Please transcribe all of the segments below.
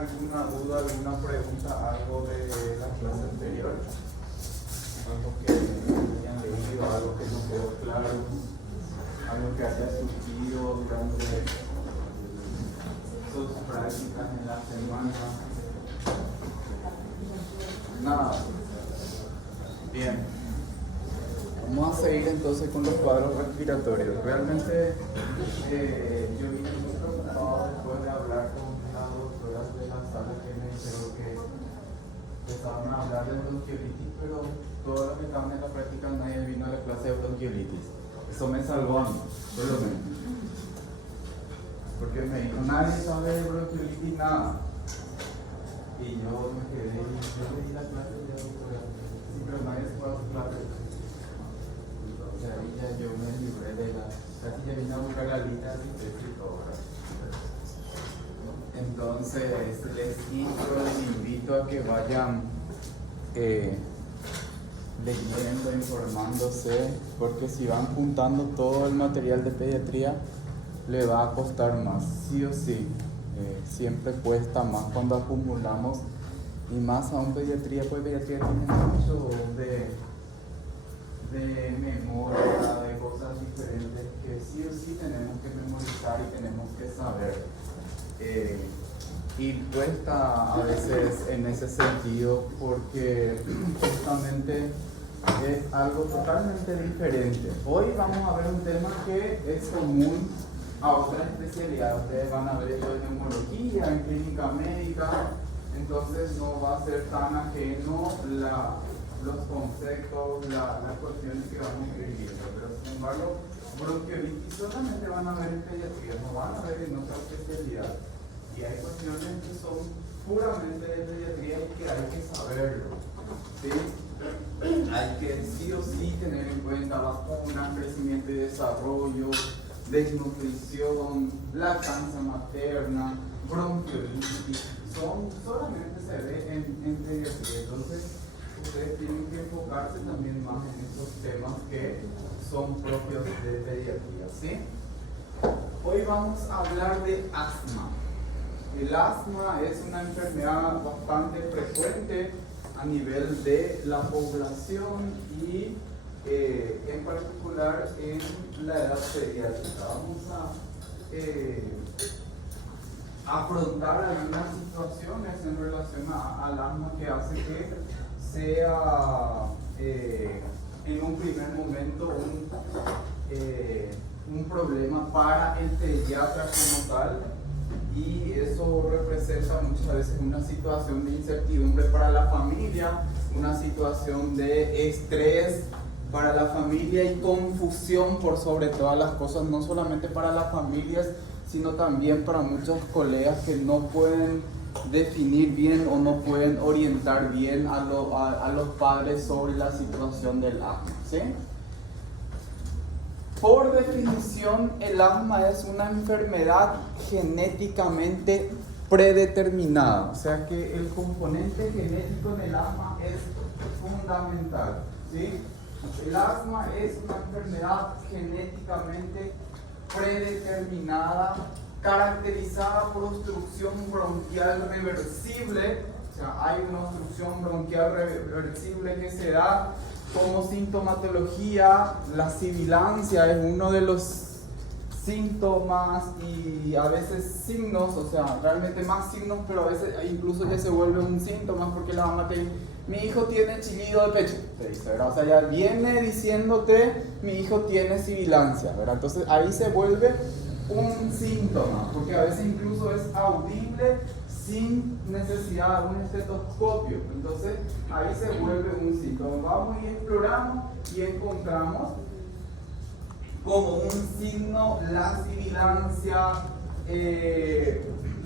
alguna duda, alguna pregunta, algo de la clase anterior? Algo que hayan leído, algo que no quedó claro, algo que haya surgido durante sus prácticas en la semana. Nada. Bien. Vamos a seguir entonces con los cuadros respiratorios. Realmente yo vine muy preocupado después de hablar con las doctoras de la sala que me dijeron que empezaban a hablar de bronquiolitis, pero todos los que estaban en la práctica nadie vino a la clase de bronquiolitis. Eso me salvó a mí, por lo menos. Porque me dijo, nadie sabe de bronquiolitis nada. Y yo me quedé, yo leí la clase de doctora, sí, pero nadie se fue a su clase. Entonces ahí ya yo me libré de la, casi ya vine a buscar la lista de y todo. Entonces les invito a que vayan leyendo, informándose, porque si van juntando todo el material de pediatría, le va a costar más, sí o sí. Siempre cuesta más cuando acumulamos, y más aún pediatría, pues pediatría tiene mucho de memoria, de cosas diferentes que sí o sí tenemos que memorizar y tenemos que saber. Y cuesta a veces en ese sentido porque justamente es algo totalmente diferente. Hoy vamos a ver un tema que es común a otras especialidades. Ustedes van a ver esto en neumología, en clínica médica, entonces no va a ser tan ajeno los conceptos, las cuestiones que vamos a ir viendo. Pero sin embargo, bronquiolitis solamente van a ver en pediatría, no van a ver en otra especialidad. Y hay cuestiones que son puramente de pediatría y que hay que saberlo, ¿sí? Hay que sí o sí tener en cuenta vacunas, crecimiento y desarrollo, desnutrición, lactancia materna, bronquiolitis, solamente se ve en pediatría. Entonces, ustedes tienen que enfocarse también más en esos temas que son propios de pediatría, ¿sí? Hoy vamos a hablar de asma. El asma es una enfermedad bastante frecuente a nivel de la población y en particular en la edad pediátrica. Vamos a afrontar algunas situaciones en relación al asma que hace que sea en un primer momento un problema para el pediatra como tal, y eso representa muchas veces una situación de incertidumbre para la familia, una situación de estrés para la familia y confusión por sobre todas las cosas, no solamente para las familias, sino también para muchos colegas que no pueden definir bien o no pueden orientar bien a los padres sobre la situación del asma, ¿sí? Por definición, el asma es una enfermedad genéticamente predeterminada, o sea que el componente genético en el asma es fundamental, ¿sí? El asma es una enfermedad genéticamente predeterminada, caracterizada por obstrucción bronquial reversible. O sea, hay una obstrucción bronquial reversible que se da como sintomatología. La sibilancia es uno de los síntomas y a veces signos, o sea, realmente más signos, pero a veces incluso ya se vuelve un síntoma porque la mamá te dice, mi hijo tiene chillido de pecho, te dice, ¿verdad? O sea, ya viene diciéndote, mi hijo tiene sibilancia, ¿verdad? Entonces ahí se vuelve un síntoma, porque a veces incluso es audible sin necesidad de un estetoscopio. Entonces ahí se vuelve un síntoma. Vamos y exploramos y encontramos como un signo la sibilancia,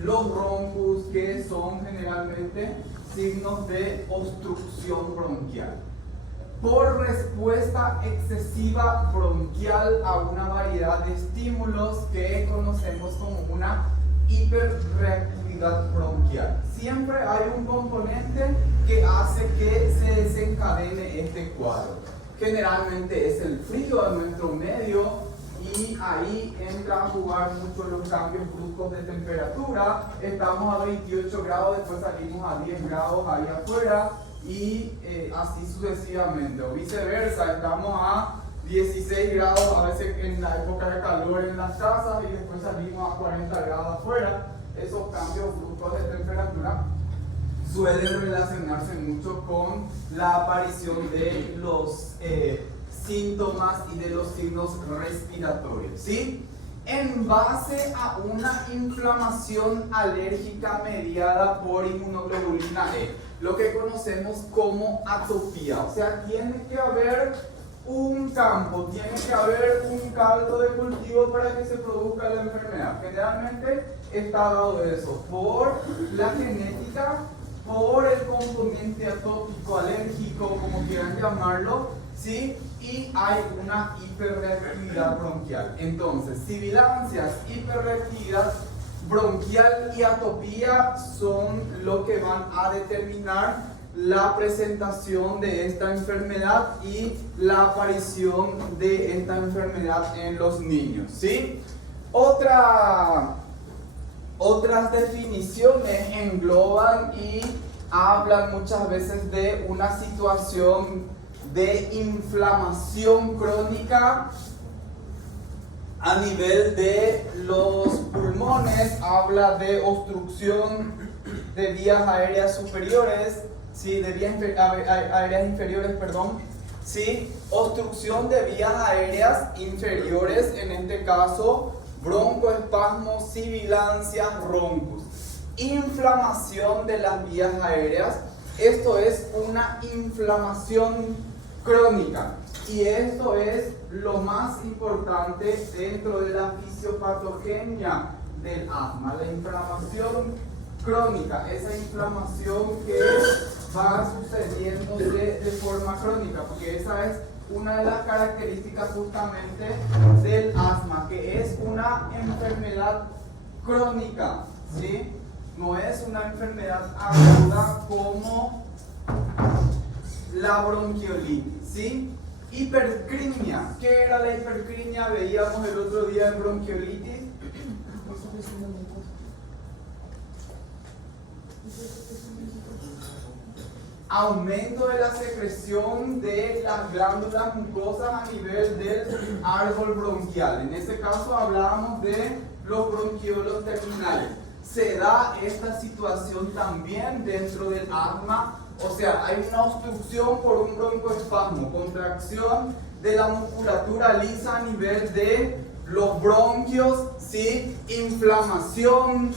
los bronquios, que son generalmente signos de obstrucción bronquial por respuesta excesiva bronquial a una variedad de estímulos que conocemos como una hiperreactividad bronquial. Siempre hay un componente que hace que se desencadene este cuadro. Generalmente es el frío de nuestro medio y ahí entran a jugar mucho los cambios bruscos de temperatura. Estamos a 28 grados, después salimos a 10 grados ahí afuera y así sucesivamente, o viceversa, estamos a 16 grados a veces en la época de calor en las casas y después salimos a 40 grados afuera. Esos cambios bruscos de temperatura suelen relacionarse mucho con la aparición de los síntomas y de los signos respiratorios, ¿sí? En base a una inflamación alérgica mediada por inmunoglobulina E, lo que conocemos como atopía. O sea, tiene que haber un campo, tiene que haber un caldo de cultivo para que se produzca la enfermedad. Generalmente está dado eso por la genética, por el componente atópico, alérgico, como quieran llamarlo, ¿sí? Y hay una hiperreactividad bronquial. Entonces, sibilancias, hiperreactividad bronquial y atopía son lo que van a determinar la presentación de esta enfermedad y la aparición de esta enfermedad en los niños, ¿sí? Otras definiciones engloban y hablan muchas veces de una situación de inflamación crónica a nivel de los pulmones, habla de obstrucción de vías aéreas superiores, ¿sí? De vías aéreas inferiores, perdón, ¿sí? Obstrucción de vías aéreas inferiores, en este caso broncoespasmos, sibilancias, roncus. Inflamación de las vías aéreas, esto es una inflamación crónica y esto es lo más importante dentro de la fisiopatogenia del asma, la inflamación crónica, esa inflamación que va sucediendo de forma crónica, porque esa es una de las características justamente del asma, que es una enfermedad crónica, ¿sí? No es una enfermedad aguda como la bronquiolitis, ¿sí? Hipercrimia. ¿Qué era la hipercrimia? Veíamos el otro día en bronquiolitis. Aumento de la secreción de las glándulas mucosas a nivel del árbol bronquial. En este caso hablábamos de los bronquiolos terminales. Se da esta situación también dentro del asma, o sea, hay una obstrucción por un broncoespasmo, contracción de la musculatura lisa a nivel de los bronquios, ¿sí? Inflamación,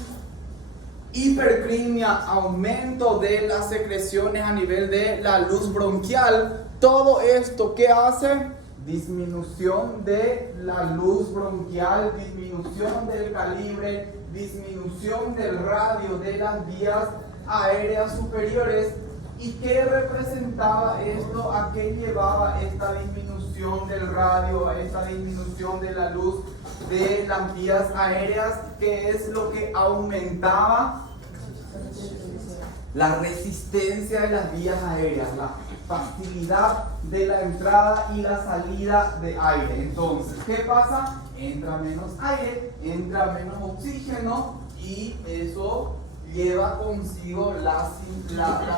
hipercrimia, aumento de las secreciones a nivel de la luz bronquial. Todo esto, ¿qué hace? Disminución de la luz bronquial, disminución del calibre, disminución del radio de las vías aéreas superiores. ¿Y qué representaba esto? ¿A qué llevaba esta disminución del radio, a esta disminución de la luz de las vías aéreas? ¿Qué es lo que aumentaba? La resistencia de las vías aéreas, la facilidad de la entrada y la salida de aire. Entonces, ¿qué pasa? Entra menos aire, entra menos oxígeno y eso lleva consigo la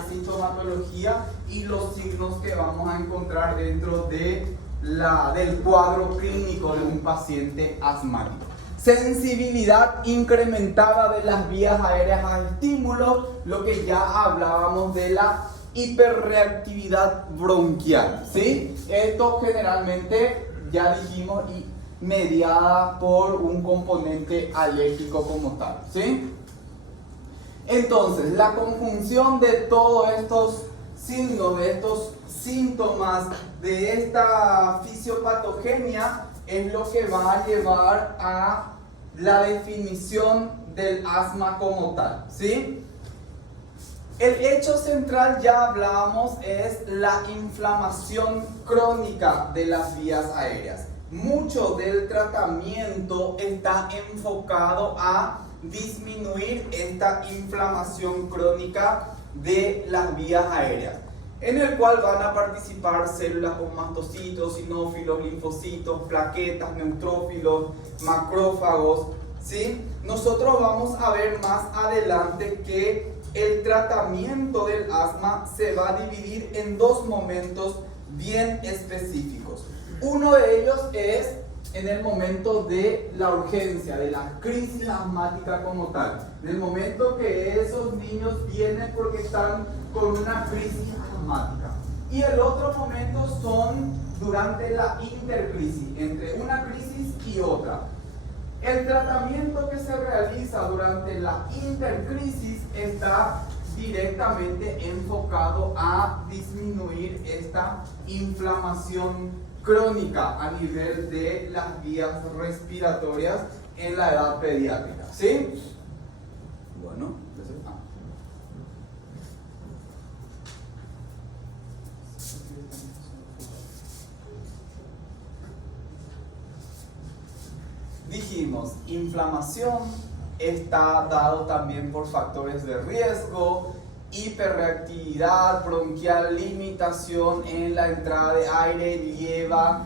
sintomatología y los signos que vamos a encontrar dentro del cuadro clínico de un paciente asmático. Sensibilidad incrementada de las vías aéreas a estímulos, lo que ya hablábamos de la hiperreactividad bronquial, ¿sí? Esto generalmente, ya dijimos, y mediada por un componente alérgico como tal, ¿sí? Entonces, la conjunción de todos estos signos, de estos síntomas, de esta fisiopatogenia, es lo que va a llevar a la definición del asma como tal, ¿sí? El hecho central, ya hablábamos, es la inflamación crónica de las vías aéreas. Mucho del tratamiento está enfocado a disminuir esta inflamación crónica de las vías aéreas. en el cual van a participar células con mastocitos, sinófilos, linfocitos, plaquetas, neutrófilos, macrófagos, ¿sí? Nosotros vamos a ver más adelante que el tratamiento del asma se va a dividir en dos momentos bien específicos. Uno de ellos es en el momento de la urgencia, de la crisis asmática como tal. En el momento que esos niños vienen porque están con una crisis asmática. Y el otro momento son durante la intercrisis, entre una crisis y otra. El tratamiento que se realiza durante la intercrisis está directamente enfocado a disminuir esta inflamación crónica a nivel de las vías respiratorias en la edad pediátrica, ¿sí? Bueno, dijimos, inflamación está dado también por factores de riesgo, hiperreactividad bronquial, limitación en la entrada de aire lleva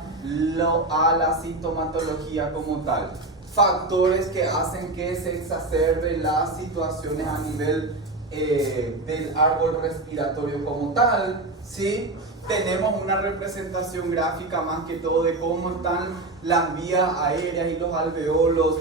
a la sintomatología como tal. Factores que hacen que se exacerben las situaciones a nivel del árbol respiratorio como tal, ¿sí? Tenemos una representación gráfica más que todo de cómo están las vías aéreas y los alveolos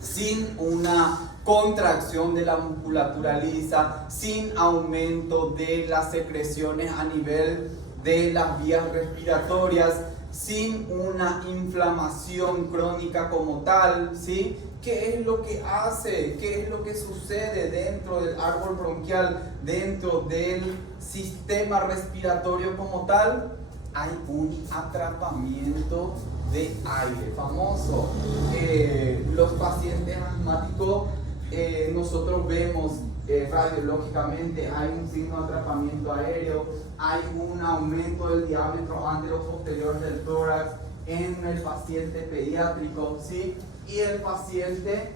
sin una contracción de la musculatura lisa, sin aumento de las secreciones a nivel de las vías respiratorias, sin una inflamación crónica como tal, ¿sí? ¿Qué es lo que hace? ¿Qué es lo que sucede dentro del árbol bronquial, dentro del sistema respiratorio como tal? Hay un atrapamiento de aire famoso. Los pacientes asmáticos, nosotros vemos radiológicamente, hay un signo de atrapamiento aéreo, hay un aumento del diámetro anteroposterior del tórax en el paciente pediátrico, ¿sí? Y el paciente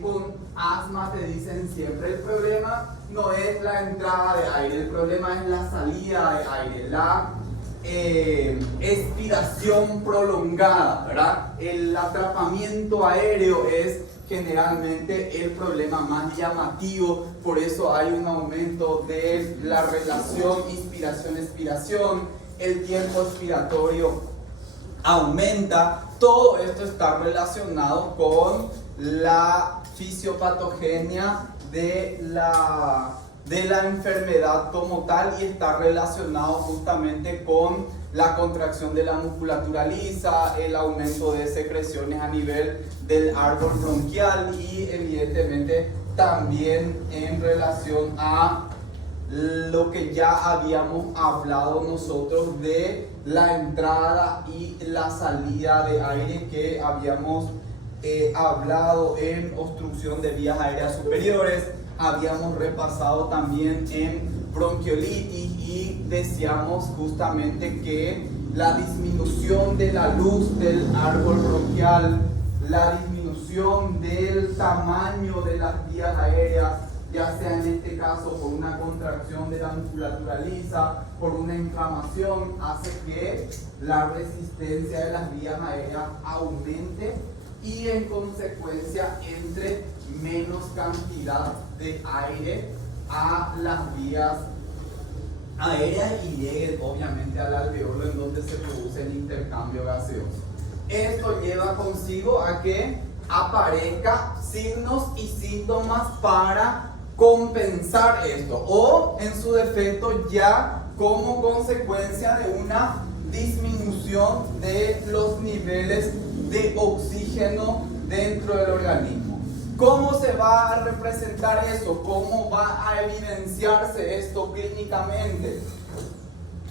con asma te dicen siempre, el problema no es la entrada de aire, el problema es la salida de aire, la expiración prolongada, ¿verdad? El atrapamiento aéreo es generalmente el problema más llamativo, por eso hay un aumento de la relación inspiración-expiración, el tiempo expiratorio aumenta. Todo esto está relacionado con la fisiopatogenia de la enfermedad como tal y está relacionado justamente con la contracción de la musculatura lisa, el aumento de secreciones a nivel del árbol bronquial y evidentemente también en relación a lo que ya habíamos hablado nosotros de la entrada y la salida de aire que habíamos hablado en obstrucción de vías aéreas superiores, habíamos repasado también en bronquiolitis y decíamos justamente que la disminución de la luz del árbol bronquial, la disminución del tamaño de las vías aéreas, ya sea en este caso por una contracción de la musculatura lisa, por una inflamación, hace que la resistencia de las vías aéreas aumente y en consecuencia entre menos cantidad de aire a las vías aéreas y lleguen obviamente al alveolo en donde se produce el intercambio gaseoso. Esto lleva consigo a que aparezcan signos y síntomas para compensar esto o en su defecto ya como consecuencia de una disminución de los niveles de oxígeno dentro del organismo. ¿Cómo se va a representar eso? ¿Cómo va a evidenciarse esto clínicamente?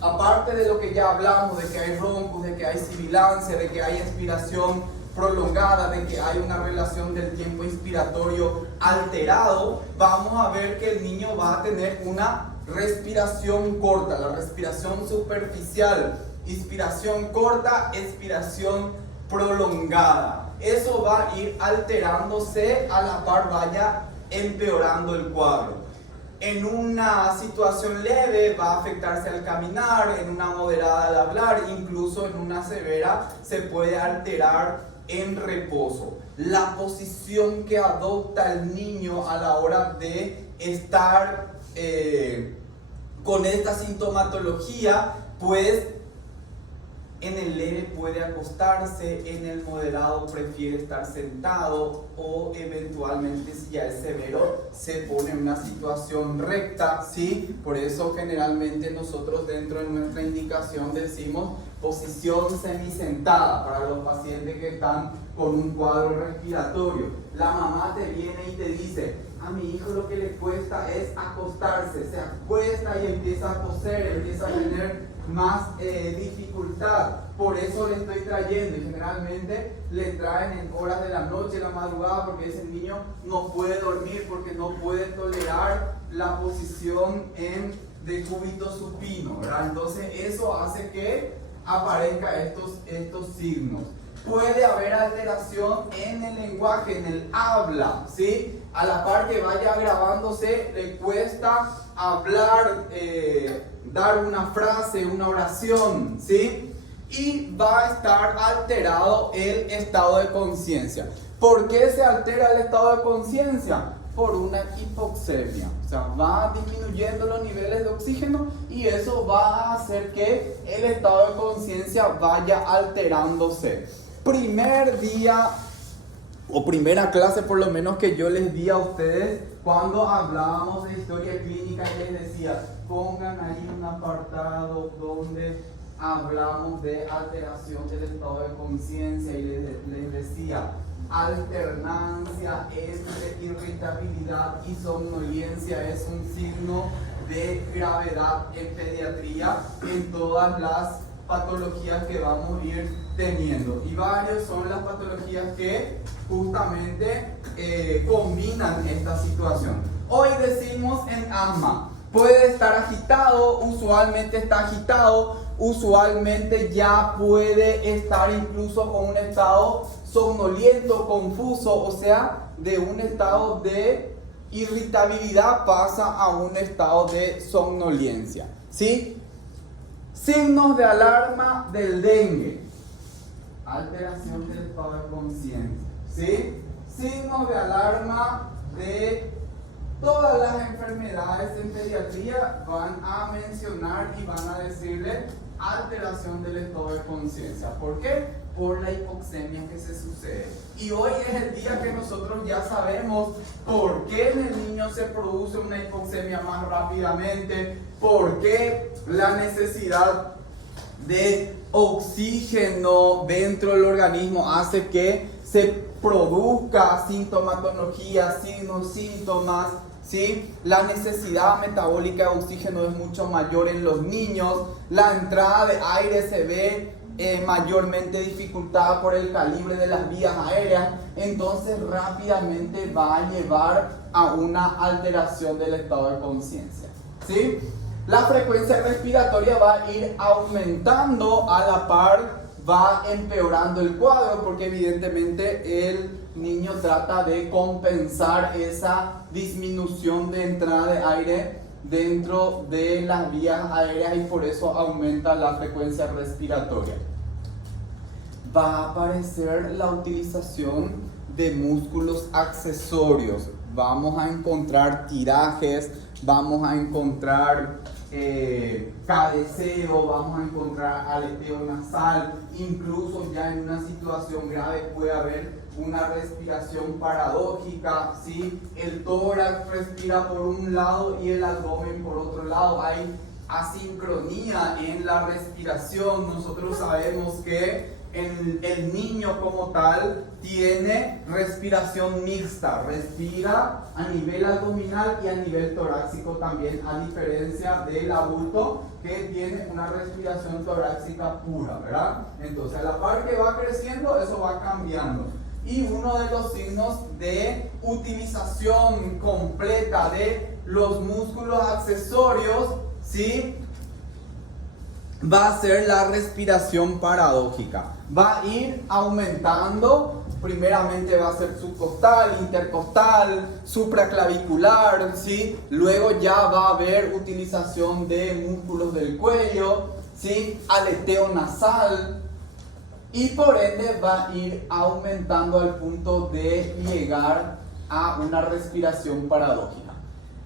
Aparte de lo que ya hablamos, de que hay roncos, de que hay sibilancia, de que hay expiración prolongada, de que hay una relación del tiempo inspiratorio alterado, vamos a ver que el niño va a tener una respiración corta, la respiración superficial, inspiración corta, expiración prolongada. Eso va a ir alterándose a la par vaya empeorando el cuadro. en una situación leve va a afectarse al caminar, en una moderada al hablar, incluso en una severa se puede alterar en reposo. La posición que adopta el niño a la hora de estar con esta sintomatología, pues en el leve puede acostarse, en el moderado prefiere estar sentado o eventualmente, si ya es severo, se pone en una situación recta, ¿sí? Por eso generalmente nosotros dentro de nuestra indicación decimos posición semisentada para los pacientes que están con un cuadro respiratorio. La mamá te viene y te dice: a mi hijo lo que le cuesta es acostarse, se acuesta y empieza a toser, empieza a tener más dificultad, por eso le estoy trayendo, y generalmente le traen en horas de la noche, la madrugada, porque ese niño no puede dormir, porque no puede tolerar la posición de cúbito supino, ¿verdad? Entonces eso hace que aparezcan estos signos. Puede haber alteración en el lenguaje, en el habla, ¿sí? A la par que vaya agravándose, le cuesta hablar, dar una frase, una oración, ¿sí? Y va a estar alterado el estado de conciencia. ¿Por qué se altera el estado de conciencia? Por una hipoxemia. O sea, va disminuyendo los niveles de oxígeno y eso va a hacer que el estado de conciencia vaya alterándose. Primer día o primera clase por lo menos que yo les di a ustedes cuando hablábamos de historia clínica, y les decía: pongan ahí un apartado donde hablamos de alteración del estado de conciencia, y les decía: alternancia entre irritabilidad y somnolencia es un signo de gravedad en pediatría en todas las patologías que vamos a ir teniendo, y varios son las patologías que justamente combinan esta situación. Hoy decimos en asma, puede estar agitado, usualmente está agitado, usualmente ya puede estar incluso con un estado somnoliento, confuso, o sea, de un estado de irritabilidad pasa a un estado de somnolencia, ¿sí? Signos de alarma del dengue: alteración del estado de conciencia, ¿sí? Signos de alarma de todas las enfermedades en pediatría van a mencionar y van a decirle alteración del estado de conciencia. ¿Por qué? Por la hipoxemia que se sucede. Y hoy es el día que nosotros ya sabemos por qué en el niño se produce una hipoxemia más rápidamente, por qué la necesidad de oxígeno dentro del organismo hace que se produzca sintomatología, signos, síntomas, ¿sí? La necesidad metabólica de oxígeno es mucho mayor en los niños, la entrada de aire se ve mayormente dificultada por el calibre de las vías aéreas, entonces rápidamente va a llevar a una alteración del estado de conciencia, ¿sí? La frecuencia respiratoria va a ir aumentando, a la par va empeorando el cuadro, porque evidentemente el niño trata de compensar esa disminución de entrada de aire dentro de las vías aéreas, y por eso aumenta la frecuencia respiratoria. Va a aparecer la utilización de músculos accesorios. Vamos a encontrar tirajes, vamos a encontrar cabeceo, vamos a encontrar aleteo nasal, incluso ya en una situación grave puede haber una respiración paradójica, ¿sí? El tórax respira por un lado y el abdomen por otro lado. Hay asincronía en la respiración. Nosotros sabemos que el niño como tal tiene respiración mixta, respira a nivel abdominal y a nivel torácico también, a diferencia del adulto que tiene una respiración torácica pura, ¿verdad? Entonces a la par que va creciendo, eso va cambiando. Y uno de los signos de utilización completa de los músculos accesorios, ¿sí?, va a ser la respiración paradójica. Va a ir aumentando primeramente va a ser subcostal, intercostal, supraclavicular, ¿sí? Luego ya va a haber utilización de músculos del cuello, ¿sí? Aleteo nasal, y por ende va a ir aumentando al punto de llegar a una respiración paradójica.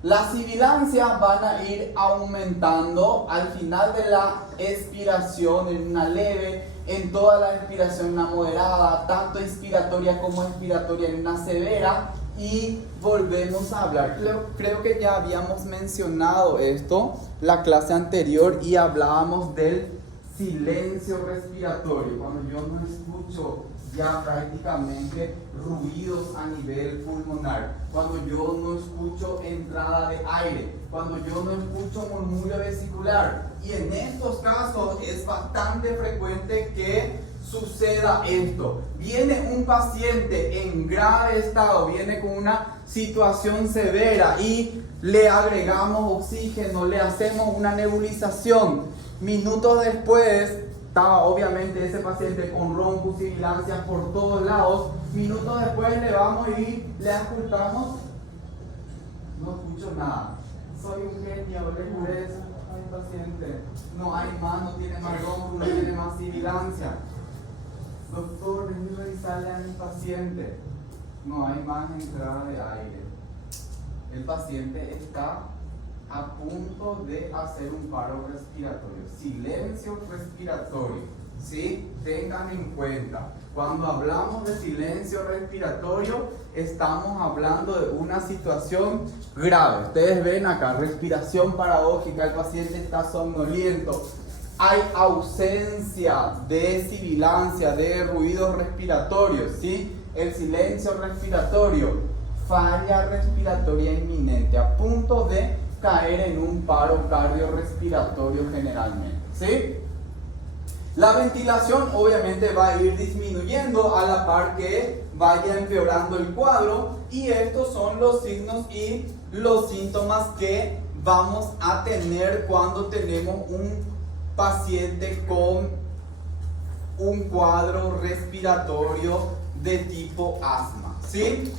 Las sibilancias van a ir aumentando al final de la expiración en una leve, en toda la expiración una moderada, tanto inspiratoria como expiratoria en una severa, y volvemos a hablar. Creo que ya habíamos mencionado esto la clase anterior y hablábamos del silencio respiratorio, cuando yo no escucho ya prácticamente ruidos a nivel pulmonar, cuando yo no escucho entrada de aire, cuando yo no escucho murmullo vesicular. Y en estos casos es bastante frecuente que suceda esto. Viene un paciente en grave estado, viene con una situación severa y le agregamos oxígeno, le hacemos una nebulización. Minutos después estaba obviamente ese paciente con roncos y sibilancias por todos lados. Minutos después le vamos y le auscultamos. No escucho nada. Soy un genio, le juré eso a mi paciente. No hay más, no tiene más ronco, no tiene más sibilancia. Doctor, ven y revisarle a mi paciente. No hay más entrada de aire. El paciente está a punto de hacer un paro respiratorio, silencio respiratorio, ¿sí? Tengan en cuenta, cuando hablamos de silencio respiratorio, estamos hablando de una situación grave. Ustedes ven acá, respiración paradójica, el paciente está somnoliento, hay ausencia de sibilancia, de ruidos respiratorios, ¿sí? El silencio respiratorio, falla respiratoria inminente, a punto de caer en un paro cardiorrespiratorio generalmente, ¿sí? La ventilación obviamente va a ir disminuyendo a la par que vaya empeorando el cuadro, y estos son los signos y los síntomas que vamos a tener cuando tenemos un paciente con un cuadro respiratorio de tipo asma, ¿sí?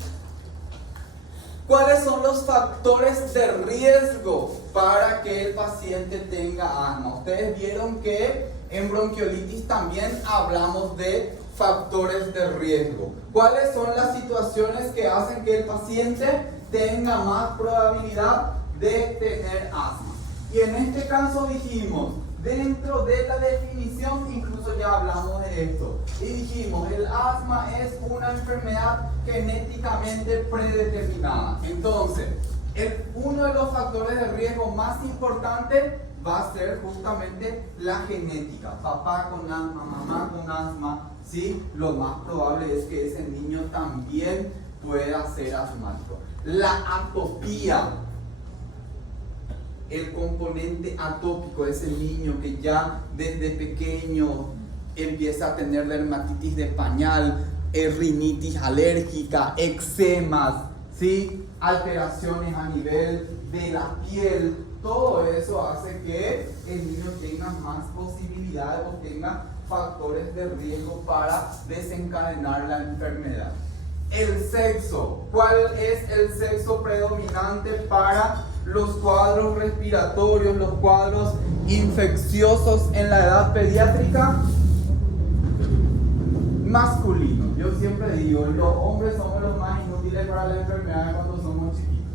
¿Cuáles son los factores de riesgo para que el paciente tenga asma? Ustedes vieron que en bronquiolitis también hablamos de factores de riesgo. ¿Cuáles son las situaciones que hacen que el paciente tenga más probabilidad de tener asma? Y en este caso dijimos, dentro de la definición, incluso ya hablamos de esto, y dijimos, el asma es una enfermedad genéticamente predeterminada. Entonces, uno de los factores de riesgo más importantes va a ser justamente la genética. Papá con asma, mamá con asma, ¿sí? Lo más probable es que ese niño también pueda ser asmático. La atopía, el componente atópico de ese niño que ya desde pequeño empieza a tener dermatitis de pañal, rinitis alérgica, eczemas, ¿sí? Alteraciones a nivel de la piel, todo eso hace que el niño tenga más posibilidades o tenga factores de riesgo para desencadenar la enfermedad. El sexo, ¿cuál es el sexo predominante para los cuadros respiratorios, los cuadros infecciosos en la edad pediátrica? Masculino. Yo siempre digo, los hombres somos los más inútiles para la enfermedad cuando somos chiquitos,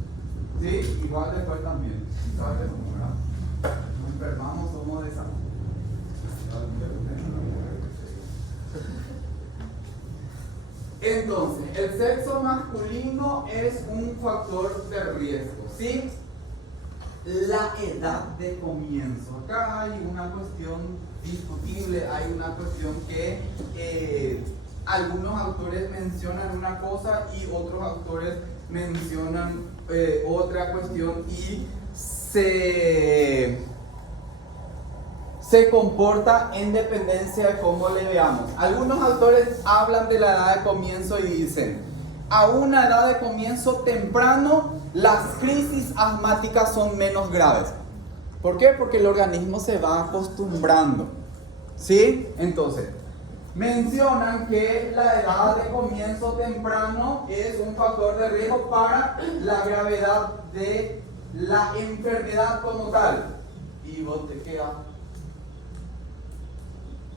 ¿sí? Igual después también, ¿sabes? ¿Verdad? Nos enfermamos, somos de salud. Entonces, el sexo masculino es un factor de riesgo, ¿sí? La edad de comienzo. Acá hay una cuestión discutible, hay una cuestión que algunos autores mencionan una cosa y otros autores mencionan otra cuestión, y se comporta en dependencia de cómo le veamos. Algunos autores hablan de la edad de comienzo y dicen, a una edad de comienzo temprano, las crisis asmáticas son menos graves. ¿Por qué? Porque el organismo se va acostumbrando, ¿sí? Entonces, mencionan que la edad de comienzo temprano es un factor de riesgo para la gravedad de la enfermedad como tal. Y vos te quedas,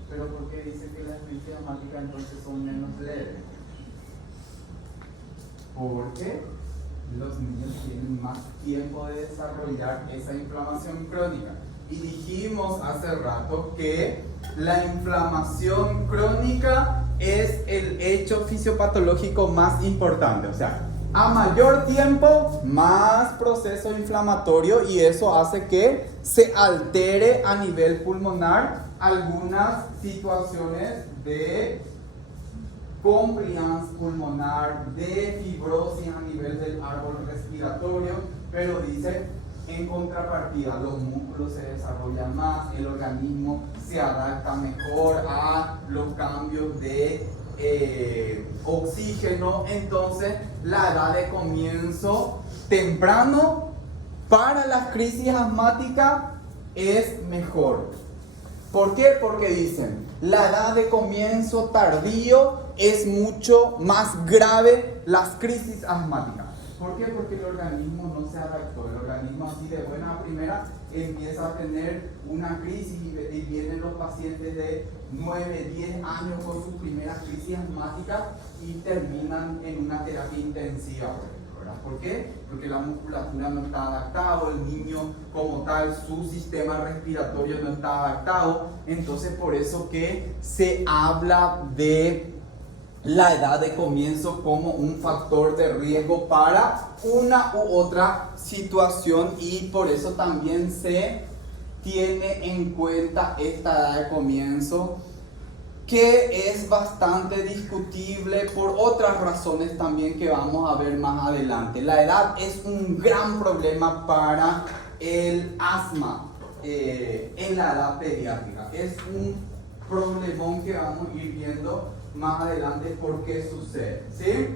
pero ¿por qué dice que las crisis asmáticas entonces son menos leves? Porque los niños tienen más tiempo de desarrollar esa inflamación crónica. Y dijimos hace rato que la inflamación crónica es el hecho fisiopatológico más importante. O sea, a mayor tiempo, más proceso inflamatorio, y eso hace que se altere a nivel pulmonar algunas situaciones de compliance pulmonar, de fibrosis a nivel del árbol respiratorio, pero dice, en contrapartida, los músculos se desarrollan más, el organismo se adapta mejor a los cambios de oxígeno. Entonces, la edad de comienzo temprano para las crisis asmáticas es mejor. ¿Por qué? Porque dicen, la edad de comienzo tardío es mucho más grave las crisis asmáticas. ¿Por qué? Porque el organismo no se adaptó. El organismo así de buena primera empieza a tener una crisis y vienen los pacientes de 9, 10 años con sus primeras crisis asmáticas y terminan en una terapia intensiva. ¿Por qué? Porque la musculatura no está adaptada, el niño como tal, su sistema respiratorio no está adaptado. Entonces por eso que se habla de la edad de comienzo como un factor de riesgo para una u otra situación, y por eso también se tiene en cuenta esta edad de comienzo, que es bastante discutible por otras razones también que vamos a ver más adelante. La edad es un gran problema para el asma en la edad pediátrica. Es un problemón que vamos a ir viendo más adelante por qué sucede, ¿sí?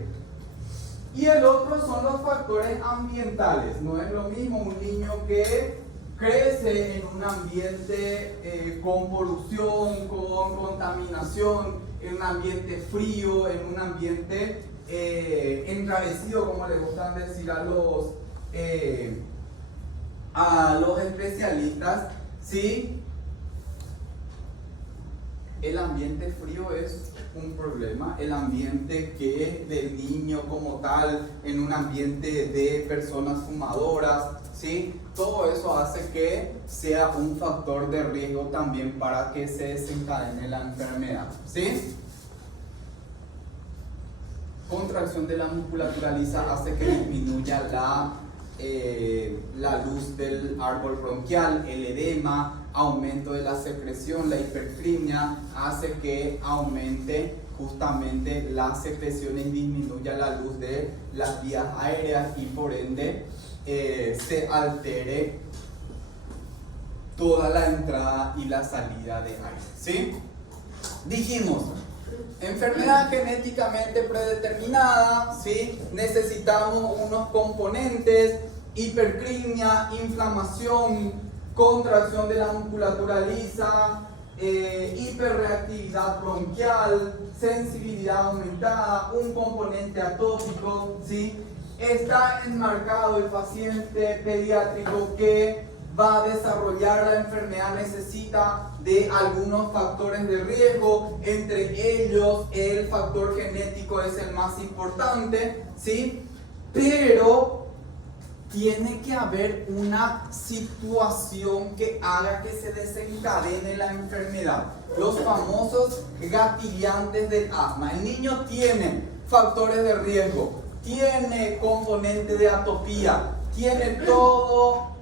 Y el otro son los factores ambientales. No es lo mismo un niño que crece en un ambiente con polución, con contaminación, en un ambiente frío, en un ambiente enrarecido, como le gustan decir a los especialistas, ¿sí? El ambiente frío es un problema, el ambiente que del niño como tal, en un ambiente de personas fumadoras, ¿sí? Todo eso hace que sea un factor de riesgo también para que se desencadene la enfermedad, ¿sí? Contracción de la musculatura lisa hace que disminuya la luz del árbol bronquial, el edema, aumento de la secreción, la hipercrimia hace que aumente justamente las secreciones y disminuya la luz de las vías aéreas, y por ende se altere toda la entrada y la salida de aire, ¿sí? Dijimos, enfermedad genéticamente predeterminada, ¿sí? Necesitamos unos componentes: hipercrimia, inflamación, contracción de la musculatura lisa, hiperreactividad bronquial, sensibilidad aumentada, un componente atópico, ¿sí? Está enmarcado el paciente pediátrico que va a desarrollar la enfermedad, necesita de algunos factores de riesgo, entre ellos el factor genético es el más importante, ¿sí? Pero tiene que haber una situación que haga que se desencadene la enfermedad. Los famosos gatillantes del asma. El niño tiene factores de riesgo, tiene componente de atopía, tiene todo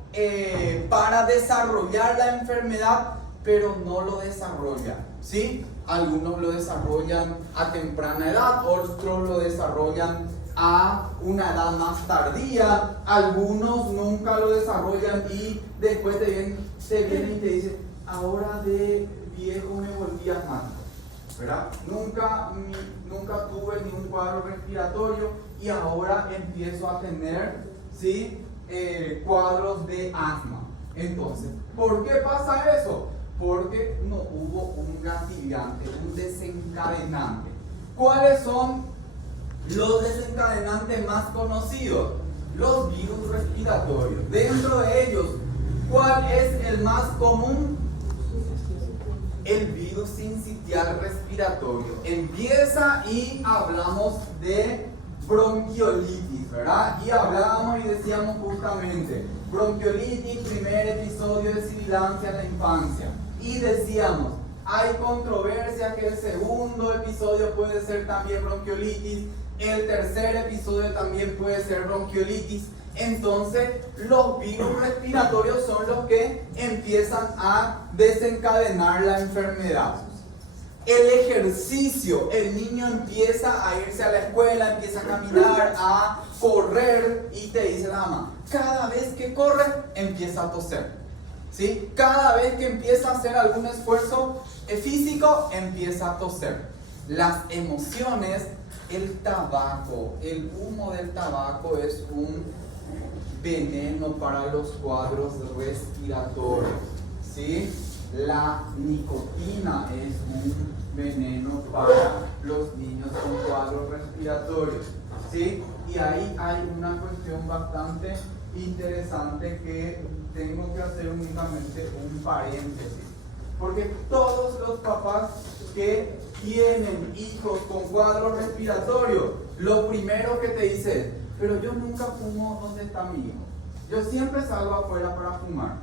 para desarrollar la enfermedad, pero no lo desarrolla, ¿sí? Algunos lo desarrollan a temprana edad, otros lo desarrollan a una edad más tardía, algunos nunca lo desarrollan y después te vienen y te dicen, ahora de viejo me volví asmático, ¿verdad? Nunca tuve ningún cuadro respiratorio y ahora empiezo a tener, ¿sí? Cuadros de asma. Entonces, ¿por qué pasa eso? porque no hubo un gatillante, un desencadenante. ¿Cuáles son los desencadenantes más conocidos? Los virus respiratorios. Dentro de ellos, ¿cuál es el más común? El virus sincitial respiratorio. Empieza y hablamos de bronquiolitis, ¿verdad? Y hablábamos y decíamos justamente, bronquiolitis, primer episodio de sibilancia en la infancia. Y decíamos, hay controversia que el segundo episodio puede ser también bronquiolitis, el tercer episodio también puede ser bronquiolitis. Entonces, los virus respiratorios son los que empiezan a desencadenar la enfermedad. El ejercicio, el niño empieza a irse a la escuela, empieza a caminar, a correr y te dice la mamá, cada vez que corre empieza a toser, ¿sí? Cada vez que empieza a hacer algún esfuerzo físico empieza a toser. Las emociones, el tabaco, el humo del tabaco es un veneno para los cuadros respiratorios, ¿sí? La nicotina es un veneno para los niños con cuadros respiratorios, ¿sí? Y ahí hay una cuestión bastante interesante que tengo que hacer únicamente un paréntesis, porque todos los papás que tienen hijos con cuadros respiratorios, lo primero que te dicen, pero yo nunca fumo donde está mi hijo, yo siempre salgo afuera para fumar.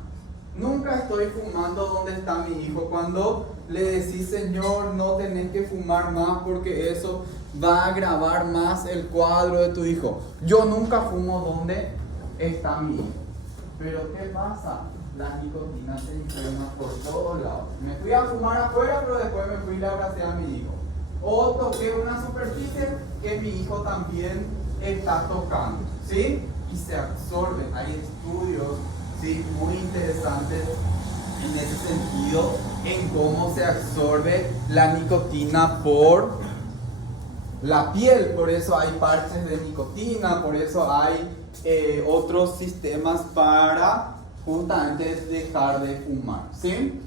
Nunca estoy fumando donde está mi hijo. Cuando le decís, Señor, no tenés que fumar más porque eso va a agravar más el cuadro de tu hijo. Yo nunca fumo donde está mi hijo. Pero ¿qué pasa? La nicotina se inflama por todos lados. Me fui a fumar afuera, pero después me fui y le abracé a mi hijo. O toqué una superficie que mi hijo también está tocando, ¿sí? Y se absorbe. Hay estudios, sí, muy interesantes en ese sentido, en cómo se absorbe la nicotina por la piel. Por eso hay parches de nicotina, por eso hay otros sistemas para justamente dejar de fumar, ¿sí?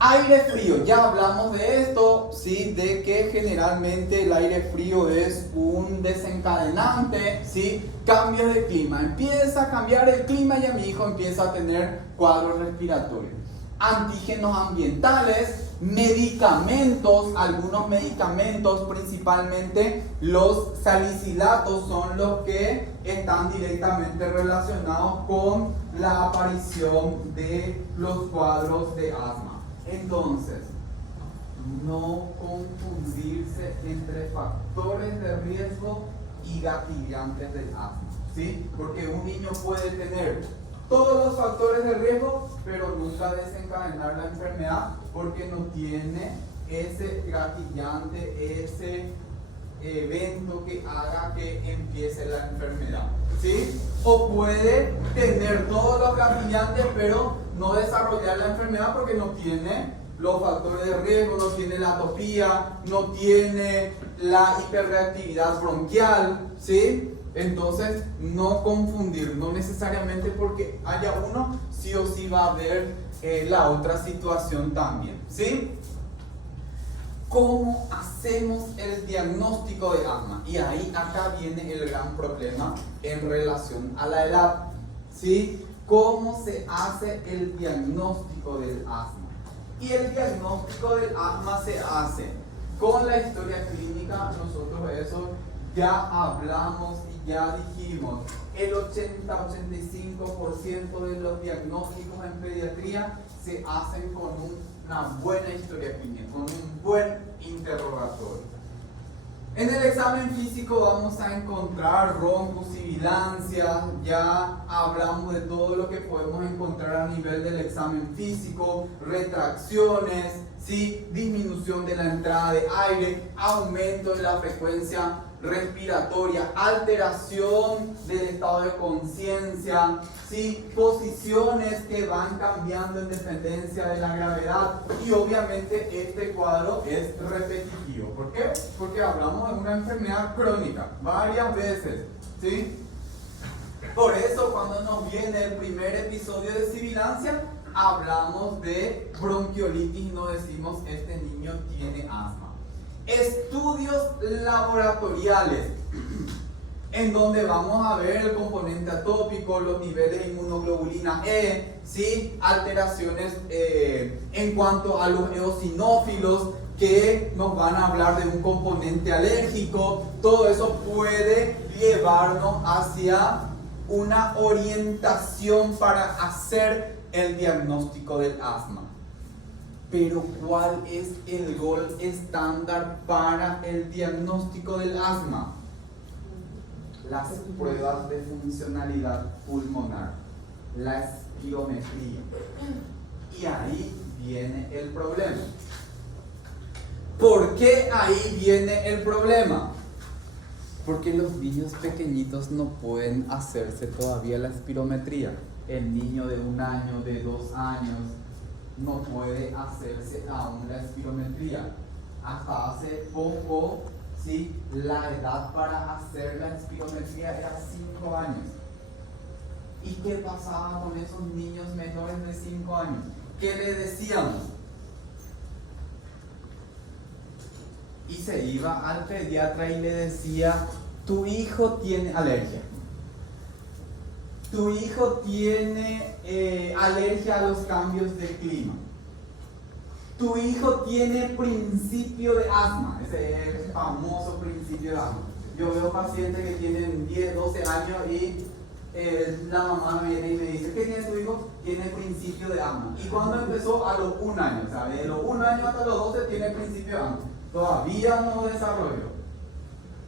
Aire frío, ya hablamos de esto, ¿sí? De que generalmente el aire frío es un desencadenante, ¿sí? Cambios de clima, empieza a cambiar el clima y a mi hijo empieza a tener cuadros respiratorios. Antígenos ambientales, medicamentos, algunos medicamentos, principalmente los salicilatos, son los que están directamente relacionados con la aparición de los cuadros de asma. Entonces, no confundirse entre factores de riesgo y gatillantes del asma, ¿sí? Porque un niño puede tener todos los factores de riesgo, pero nunca desencadenar la enfermedad porque no tiene ese gatillante, ese evento que haga que empiece la enfermedad, ¿sí? O puede tener todos los gatillantes, pero no desarrollar la enfermedad porque no tiene los factores de riesgo, no tiene la atopía, no tiene la hiperreactividad bronquial, ¿sí? Entonces, no confundir, no necesariamente porque haya uno, sí o sí va a haber la otra situación también, ¿sí? ¿Cómo hacemos el diagnóstico de asma? Y ahí acá viene el gran problema en relación a la edad, ¿sí? ¿Cómo se hace el diagnóstico del asma? Y el diagnóstico del asma se hace con la historia clínica. Nosotros eso ya hablamos y ya dijimos. El 80-85% de los diagnósticos en pediatría se hacen con una buena historia clínica, con un buen interrogatorio. En el examen físico vamos a encontrar roncossibilancia, ya hablamos de todo lo que podemos encontrar a nivel del examen físico, retracciones, ¿sí? Disminución de la entrada de aire, aumento de la frecuencia respiratoria, alteración del estado de conciencia, ¿sí? Posiciones que van cambiando en dependencia de la gravedad, y obviamente este cuadro es repetitivo. ¿Por qué? Porque hablamos de una enfermedad crónica varias veces, ¿sí? Por eso cuando nos viene el primer episodio de sibilancia, hablamos de bronquiolitis y no decimos este niño tiene asma. Estudios laboratoriales en donde vamos a ver el componente atópico, los niveles de inmunoglobulina E, ¿sí? Alteraciones en cuanto a los eosinófilos que nos van a hablar de un componente alérgico. Todo eso puede llevarnos hacia una orientación para hacer el diagnóstico del asma. Pero ¿cuál es el gol estándar para el diagnóstico del asma? Las pruebas de funcionalidad pulmonar, la espirometría. Y ahí viene el problema. ¿Por qué ahí viene el problema? Porque los niños pequeñitos no pueden hacerse todavía la espirometría. El niño de 1 año, de 2 años, no puede hacerse aún la espirometría. Hasta hace poco, ¿sí? La edad para hacer la espirometría era 5 años. ¿Y qué pasaba con esos niños menores de 5 años? ¿Qué le decíamos? Y se iba al pediatra y le decía: tu hijo tiene alergia. Tu hijo tiene alergia a los cambios de clima. Tu hijo tiene principio de asma. Ese es el famoso principio de asma. Yo veo pacientes que tienen 10, 12 años y la mamá viene y me dice: ¿qué tiene tu hijo? Tiene principio de asma. ¿Y cuándo empezó? A los 1 año. O sea, de los 1 año hasta los 12 tiene principio de asma. Todavía no desarrolló.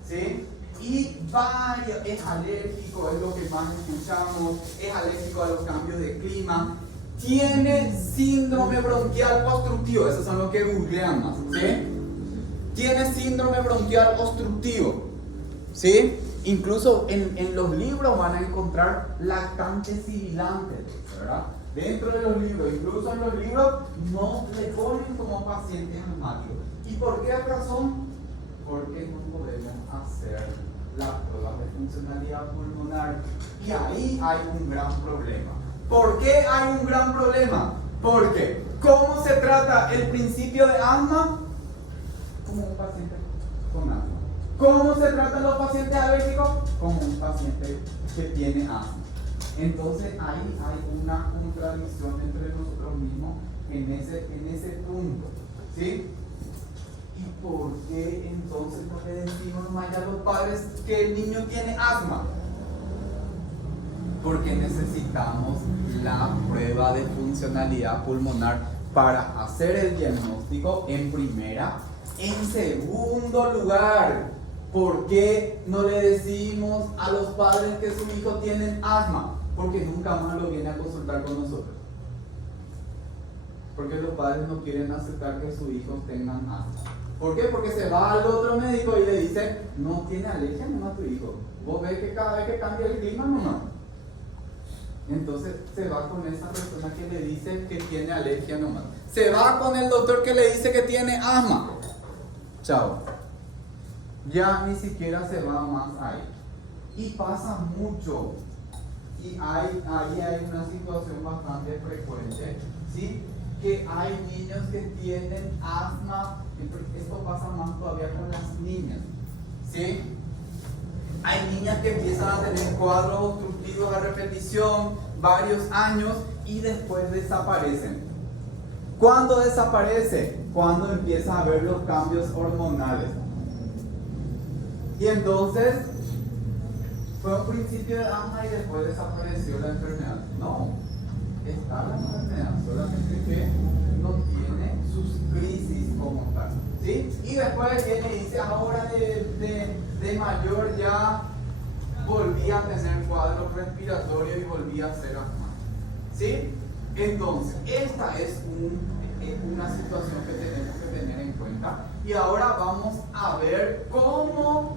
¿Sí? Y varios, es alérgico, es lo que más escuchamos, es alérgico a los cambios de clima, tiene síndrome bronquial obstructivo, esos son los que googlean más, ¿sí? Tiene síndrome bronquial obstructivo, ¿sí? Incluso en los libros van a encontrar lactantes sibilantes, ¿verdad? Dentro de los libros, incluso en los libros no le ponen como pacientes asmáticos. ¿Y por qué razón? Porque no podemos hacer la prueba de funcionalidad pulmonar. Y ahí hay un gran problema. ¿Por qué hay un gran problema? Porque, ¿cómo se trata el principio de asma? Como un paciente con asma. ¿Cómo se tratan los pacientes alérgicos? Como un paciente que tiene asma. Entonces ahí hay una contradicción entre nosotros mismos en ese punto, ¿sí? ¿Y por qué entonces no le decimos más a los padres que el niño tiene asma? Porque necesitamos la prueba de funcionalidad pulmonar para hacer el diagnóstico en primera. En segundo lugar, ¿por qué no le decimos a los padres que su hijo tiene asma? Porque nunca más lo viene a consultar con nosotros. Porque los padres no quieren aceptar que sus hijos tengan asma. ¿Por qué? Porque se va al otro médico y le dice: no tiene alergia nomás tu hijo. Vos ves que cada vez que cambia el clima nomás. Entonces se va con esa persona que le dice que tiene alergia nomás. Se va con el doctor que le dice que tiene asma. Chao. Ya ni siquiera se va más ahí. Y pasa mucho. Y ahí hay una situación bastante frecuente, ¿sí? Que hay niños que tienen asma. Esto pasa más todavía con las niñas, ¿sí? Hay niñas que empiezan a tener cuadros obstructivos a repetición varios años y después desaparecen. ¿Cuándo desaparece? Cuando empiezan a ver los cambios hormonales. Y entonces fue un principio de asma y después desapareció la enfermedad. No, está la enfermedad, solamente que no tiene sus crisis como tal, ¿sí? Y después viene y dice: ahora de mayor ya volví a tener cuadros respiratorios y volví a ser asmático, ¿sí? Entonces, esta es una situación que tenemos que tener en cuenta. Y ahora vamos a ver cómo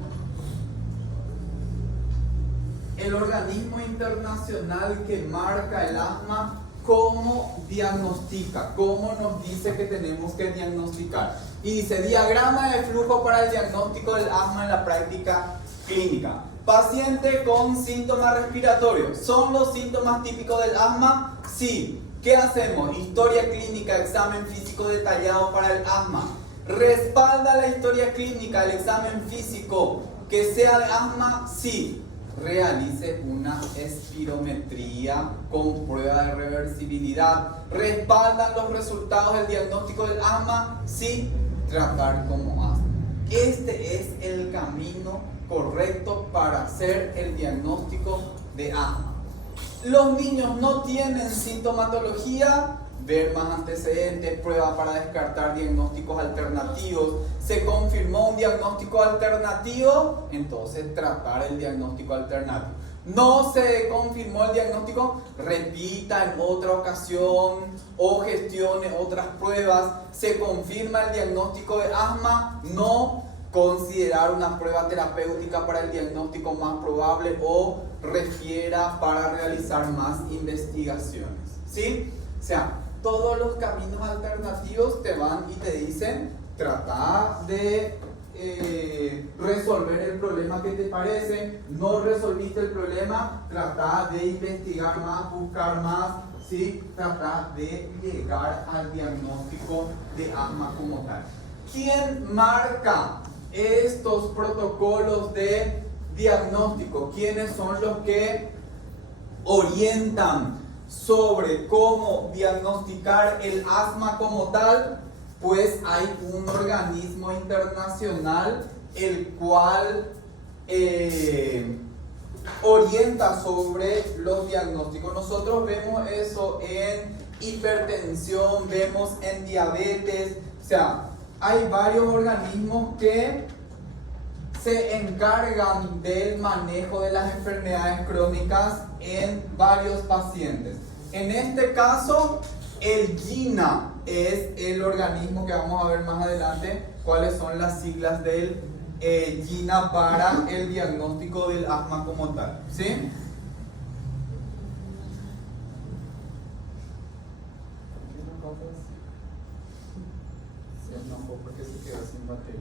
el organismo internacional que marca el asma, cómo diagnostica, cómo nos dice que tenemos que diagnosticar. Y dice: diagrama de flujo para el diagnóstico del asma en la práctica clínica. Paciente con síntomas respiratorios. ¿Son los síntomas típicos del asma? Sí. ¿Qué hacemos? Historia clínica, examen físico detallado para el asma. ¿Respalda la historia clínica, el examen físico, que sea de asma? Sí. Realice una espirometría con prueba de reversibilidad. ¿Respaldan los resultados del diagnóstico del asma? Sí. Tratar como asma. Este es el camino correcto para hacer el diagnóstico de asma. Los niños no tienen sintomatología, ver más antecedentes, prueba para descartar diagnósticos alternativos. Se confirmó un diagnóstico alternativo, entonces tratar el diagnóstico alternativo. No se confirmó el diagnóstico, repita en otra ocasión o gestione otras pruebas. Se confirma el diagnóstico de asma, no considerar una prueba terapéutica para el diagnóstico más probable o refiera para realizar más investigaciones, ¿sí? O sea, todos los caminos alternativos te van y te dicen, trata de resolver el problema que te parece. No resolviste el problema, trata de investigar más, buscar más, ¿sí? Trata de llegar al diagnóstico de asma como tal. ¿Quién marca estos protocolos de diagnóstico? ¿Quiénes son los que orientan sobre cómo diagnosticar el asma como tal? Pues hay un organismo internacional el cual orienta sobre los diagnósticos. Nosotros vemos eso en hipertensión, vemos en diabetes, o sea, hay varios organismos que se encargan del manejo de las enfermedades crónicas en varios pacientes. En este caso, el GINA es el organismo que vamos a ver más adelante cuáles son las siglas del GINA para el diagnóstico del asma como tal, ¿sí? No, porque se quedó sin batería.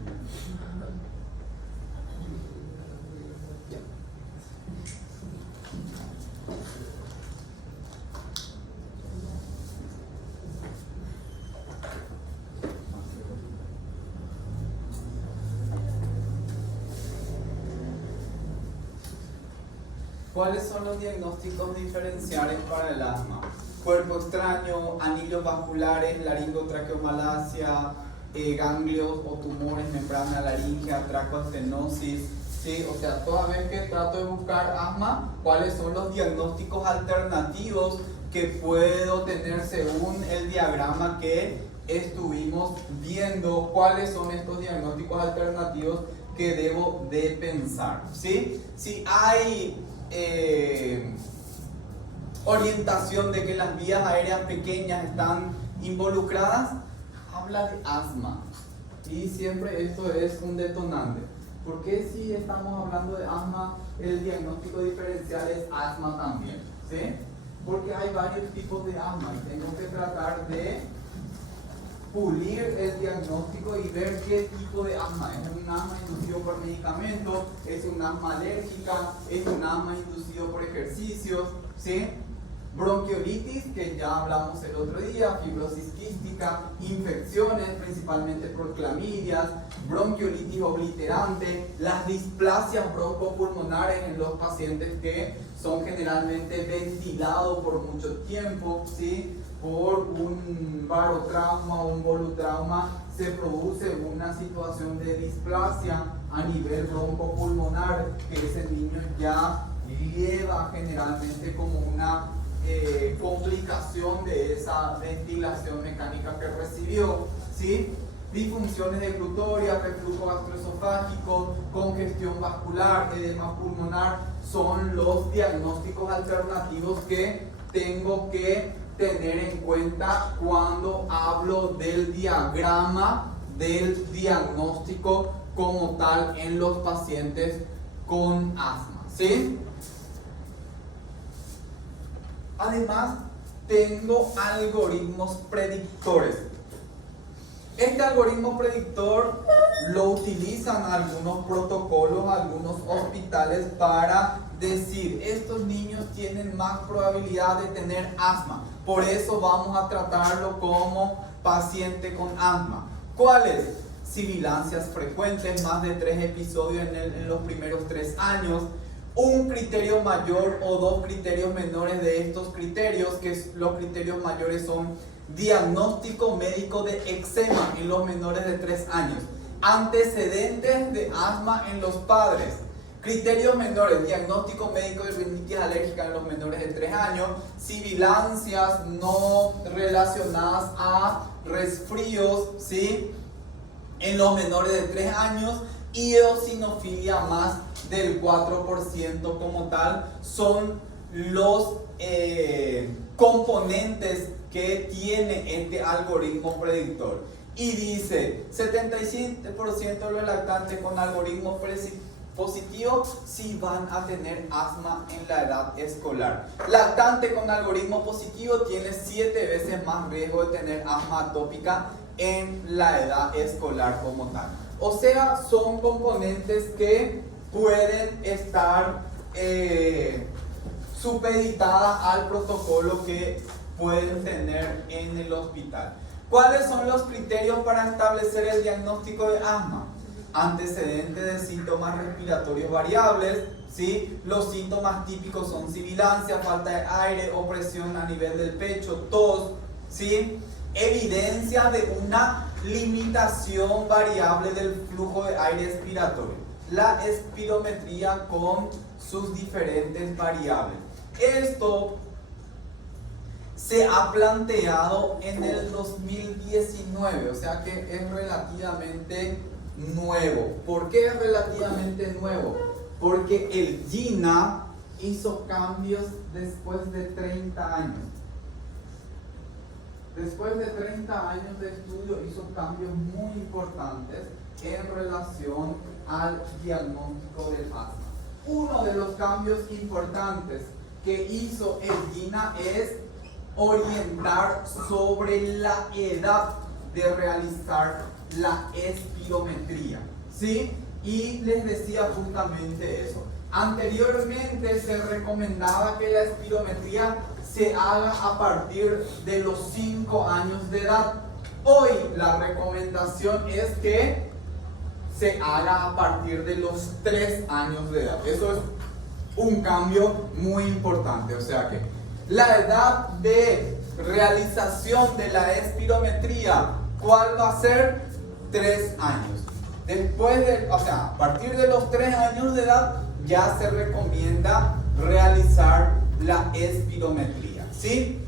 ¿Cuáles son los diagnósticos diferenciales para el asma? Cuerpo extraño, anillos vasculares, laringotraqueomalacia, ganglios o tumores, membrana laringea, tracoestenosis, ¿sí? O sea, toda vez que trato de buscar asma, ¿cuáles son los diagnósticos alternativos que puedo tener según el diagrama que estuvimos viendo? ¿Cuáles son estos diagnósticos alternativos que debo de pensar? ¿Sí? Si hay orientación de que las vías aéreas pequeñas están involucradas, habla de asma. Y siempre esto es un detonante. ¿Por qué si estamos hablando de asma, el diagnóstico diferencial es asma también? ¿Sí? Porque hay varios tipos de asma y tengo que tratar de pulir el diagnóstico y ver qué tipo de asma. ¿Es un asma inducido por medicamentos? ¿Es un asma alérgica? ¿Es un asma inducido por ejercicios? ¿Sí? Bronquiolitis, que ya hablamos el otro día, fibrosis quística, infecciones principalmente por clamidias, bronquiolitis obliterante, las displasias broncopulmonares en los pacientes que son generalmente ventilados por mucho tiempo, ¿sí? Por un barotrauma o un volutrauma se produce una situación de displasia a nivel broncopulmonar que ese niño ya lleva generalmente como una complicación de esa ventilación mecánica que recibió, ¿sí? Disfunciones declutorias, reflujo gastroesofágico, congestión vascular, edema pulmonar son los diagnósticos alternativos que tengo que tener en cuenta cuando hablo del diagrama del diagnóstico como tal en los pacientes con asma, ¿sí? Además, tengo algoritmos predictores. Este algoritmo predictor lo utilizan algunos protocolos, algunos hospitales para decir, estos niños tienen más probabilidad de tener asma. Por eso vamos a tratarlo como paciente con asma. ¿Cuáles? Sibilancias frecuentes, más de 3 episodios en los primeros 3 años. Un criterio mayor o 2 criterios menores de estos criterios, que los criterios mayores son diagnóstico médico de eczema en los menores de 3 años. Antecedentes de asma en los padres. Criterios menores, diagnóstico médico de rinitis alérgica en los menores de 3 años, sibilancias no relacionadas a resfríos, ¿sí?, en los menores de 3 años, y eosinofilia más del 4% como tal, son los componentes que tiene este algoritmo predictor. Y dice, 75% de los lactantes con algoritmo positivo sí van a tener asma en la edad escolar. Lactante con algoritmo positivo tiene 7 veces más riesgo de tener asma atópica en la edad escolar como tal. O sea, son componentes que pueden estar supeditadas al protocolo que pueden tener en el hospital. ¿Cuáles son los criterios para establecer el diagnóstico de asma? Antecedentes de síntomas respiratorios variables, ¿sí? Los síntomas típicos son sibilancia, falta de aire, opresión a nivel del pecho, tos, ¿sí? Evidencia de una limitación variable del flujo de aire expiratorio. La espirometría con sus diferentes variables. Esto se ha planteado en el 2019, o sea que es relativamente nuevo. ¿Por qué es relativamente nuevo? Porque el GINA hizo cambios después de 30 años. Después de 30 años de estudio hizo cambios muy importantes en relación al diagnóstico del asma. Uno de los cambios importantes que hizo el GINA es orientar sobre la edad de realizar la espirometría, ¿sí? Y les decía justamente eso. Anteriormente se recomendaba que la espirometría se haga a partir de los 5 años de edad. Hoy la recomendación es que se haga a partir de los 3 años de edad. Eso es un cambio muy importante. O sea que la edad de realización de la espirometría, ¿cuál va a ser? 3 años. Después de, o sea, a partir de los 3 años de edad ya se recomienda realizar la espirometría, ¿sí?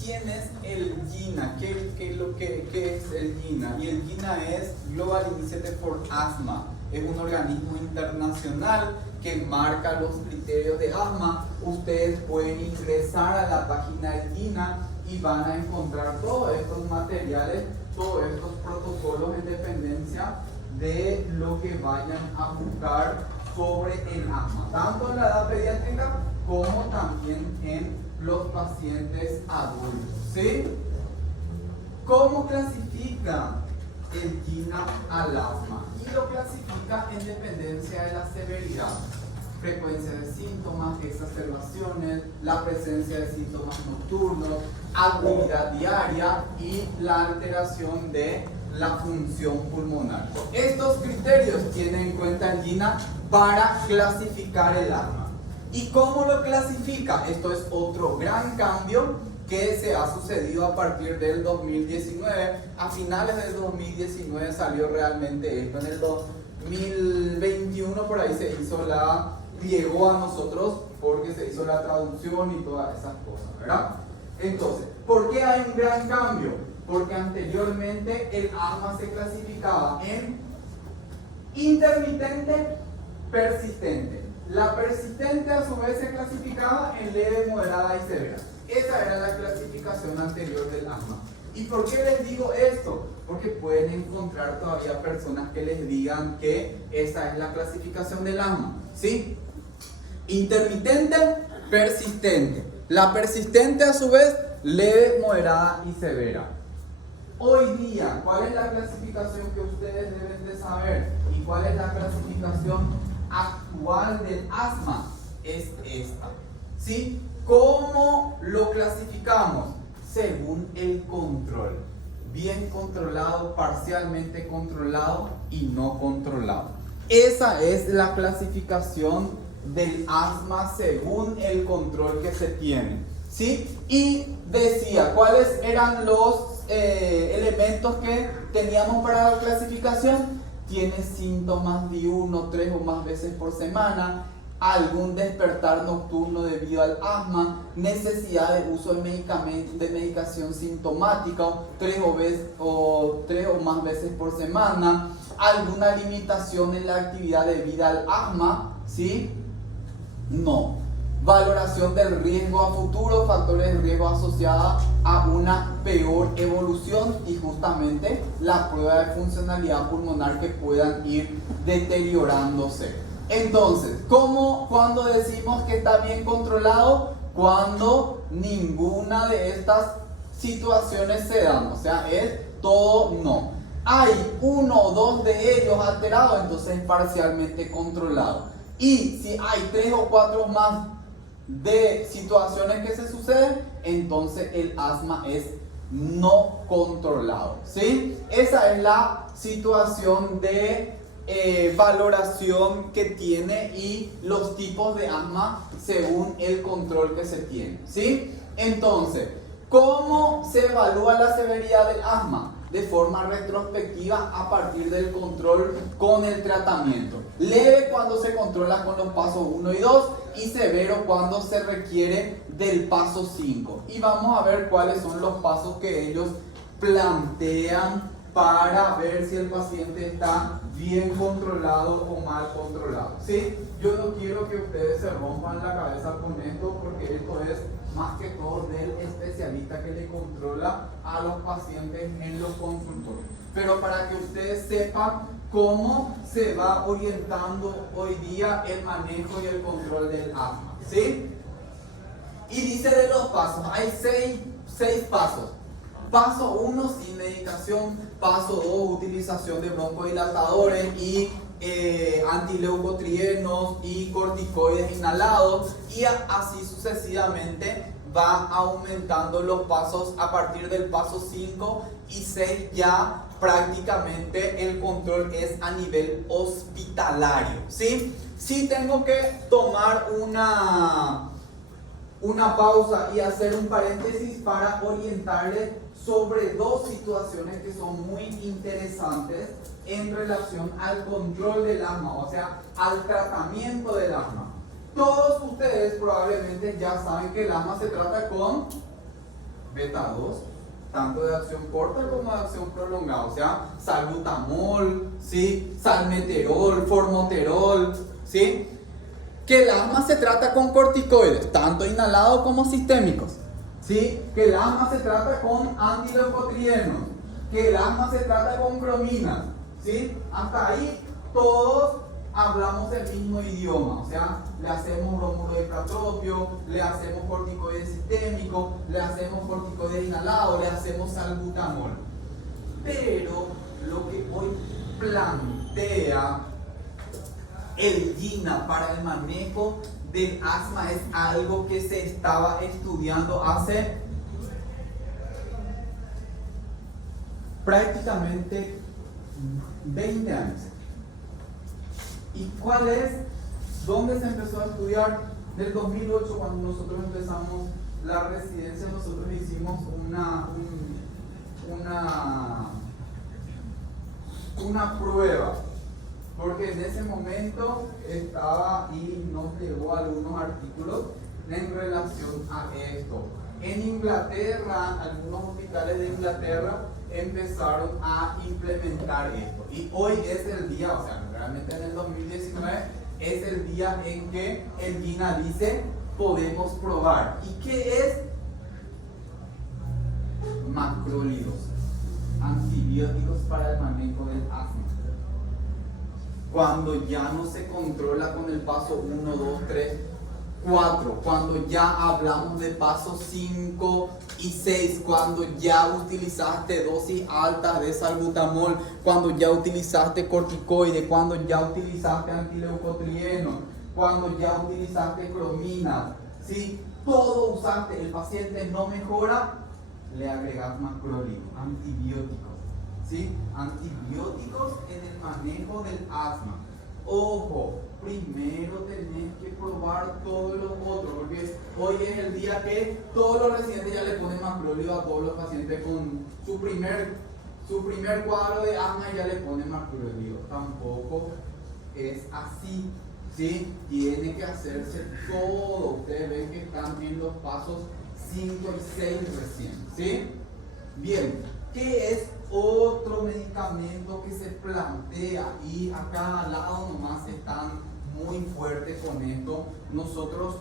¿Quién es el GINA? ¿Qué es el GINA? Y el GINA es Global Initiative for Asthma. Es un organismo internacional que marca los criterios de asma. Ustedes pueden ingresar a la página del GINA y van a encontrar todos estos materiales, todos estos protocolos en dependencia de lo que vayan a buscar sobre el asma, tanto en la edad pediátrica como también en los pacientes adultos, ¿sí? ¿Cómo clasifica el GINA al asma? Y lo clasifica en dependencia de la severidad, frecuencia de síntomas, exacerbaciones, la presencia de síntomas nocturnos, actividad diaria y la alteración de la función pulmonar. Estos criterios tienen en cuenta el GINA para clasificar el asma. ¿Y cómo lo clasifica? Esto es otro gran cambio que se ha sucedido a partir del 2019. A finales del 2019 salió realmente esto. En el 2021 por ahí se hizo llegó a nosotros porque se hizo la traducción y todas esas cosas, ¿verdad? Entonces, ¿por qué hay un gran cambio? Porque anteriormente el asma se clasificaba en intermitente, persistente. La persistente a su vez se clasificaba en leve, moderada y severa. Esa era la clasificación anterior del asma. ¿Y por qué les digo esto? Porque pueden encontrar todavía personas que les digan que esa es la clasificación del asma, ¿sí? Intermitente, persistente. La persistente a su vez, leve, moderada y severa. Hoy día, ¿cuál es la clasificación que ustedes deben de saber? ¿Y cuál es la clasificación actual actual del asma es esta. ¿Sí? ¿Cómo lo clasificamos? Según el control. Bien controlado, parcialmente controlado y no controlado. Esa es la clasificación del asma según el control que se tiene. ¿Sí? Y decía, ¿cuáles eran los elementos que teníamos para la clasificación? Tiene síntomas de 1, 3 o más veces por semana, algún despertar nocturno debido al asma, necesidad de uso de medicación sintomática 3 o más veces por semana, alguna limitación en la actividad debida al asma, ¿sí? No. Valoración del riesgo a futuro, factores de riesgo asociados a una peor evolución y justamente la prueba de funcionalidad pulmonar que puedan ir deteriorándose. Entonces, cuando decimos que está bien controlado? Cuando ninguna de estas situaciones se dan, o sea, es todo no. Hay 1 o 2 de ellos alterados, entonces es parcialmente controlado. Y si hay 3 o 4 más de situaciones que se suceden, entonces el asma es no controlado, ¿sí? Esa es la situación de valoración que tiene y los tipos de asma según el control que se tiene, ¿sí? Entonces, ¿cómo se evalúa la severidad del asma? De forma retrospectiva a partir del control con el tratamiento. Leve cuando se controla con los pasos 1 y 2 y severo cuando se requiere del paso 5. Y vamos a ver cuáles son los pasos que ellos plantean para ver si el paciente está bien controlado o mal controlado. ¿Sí? Yo no quiero que ustedes se rompan la cabeza con esto, porque esto es más que todo del especialista que le controla a los pacientes en los consultorios. Pero para que ustedes sepan cómo se va orientando hoy día el manejo y el control del asma, ¿sí? Y dice de los pasos, hay seis pasos. Paso 1, sin medicación. Paso 2, utilización de broncodilatadores y antileucotrienos y corticoides inhalados, y así sucesivamente va aumentando los pasos. A partir del paso 5 y 6 ya prácticamente el control es a nivel hospitalario, ¿sí? Sí tengo que tomar una pausa y hacer un paréntesis para orientarles sobre 2 situaciones que son muy interesantes en relación al control del asma, o sea, al tratamiento del asma. Todos ustedes probablemente ya saben que el asma se trata con beta 2, tanto de acción corta como de acción prolongada, o sea, salbutamol, ¿sí? Salmeterol, formoterol, ¿sí? Que el asma se trata con corticoides, tanto inhalados como sistémicos, ¿sí? Que el asma se trata con antileucotrienos, que el asma se trata con brominas, ¿sí? Hasta ahí todos hablamos el mismo idioma, o sea, le hacemos bromuro de pratropio, le hacemos corticoides sistémicos, le hacemos corticoides inhalados, le hacemos salbutamol. Pero lo que hoy plantea el GINA para el manejo del asma es algo que se estaba estudiando hace prácticamente 20 años. ¿Y cuál es? ¿Dónde se empezó a estudiar? Del 2008, cuando nosotros empezamos la residencia, nosotros hicimos una prueba, porque en ese momento estaba y nos llegó algunos artículos en relación a esto. En Inglaterra, algunos hospitales de Inglaterra empezaron a implementar esto. Y hoy es el día, o sea, realmente en el 2019 es el día en que el GINA dice podemos probar. ¿Y qué es? Macrólidos, antibióticos para el manejo del asma. Cuando ya no se controla con el paso 1, 2, 3, 4, cuando ya hablamos de pasos 5 y 6, cuando ya utilizaste dosis altas de salbutamol, cuando ya utilizaste corticoide, cuando ya utilizaste antileucotrieno, cuando ya utilizaste cromina, ¿sí? Todo usaste, el paciente no mejora, le agregas macrolítico, antibióticos, ¿sí? Antibióticos en el manejo del asma. Ojo, primero tenés que probar todo lo otro, porque hoy es el día que todos los residentes ya le ponen macrolítico a todos los pacientes con su primer cuadro de asma y ya le ponen macrolítico. Tampoco es así, ¿sí? Tiene que hacerse todo. Ustedes ven que están en los pasos 5 y 6 recién, ¿sí? Bien, ¿qué es otro medicamento que se plantea? Y acá al lado nomás están muy fuertes con esto. A nosotros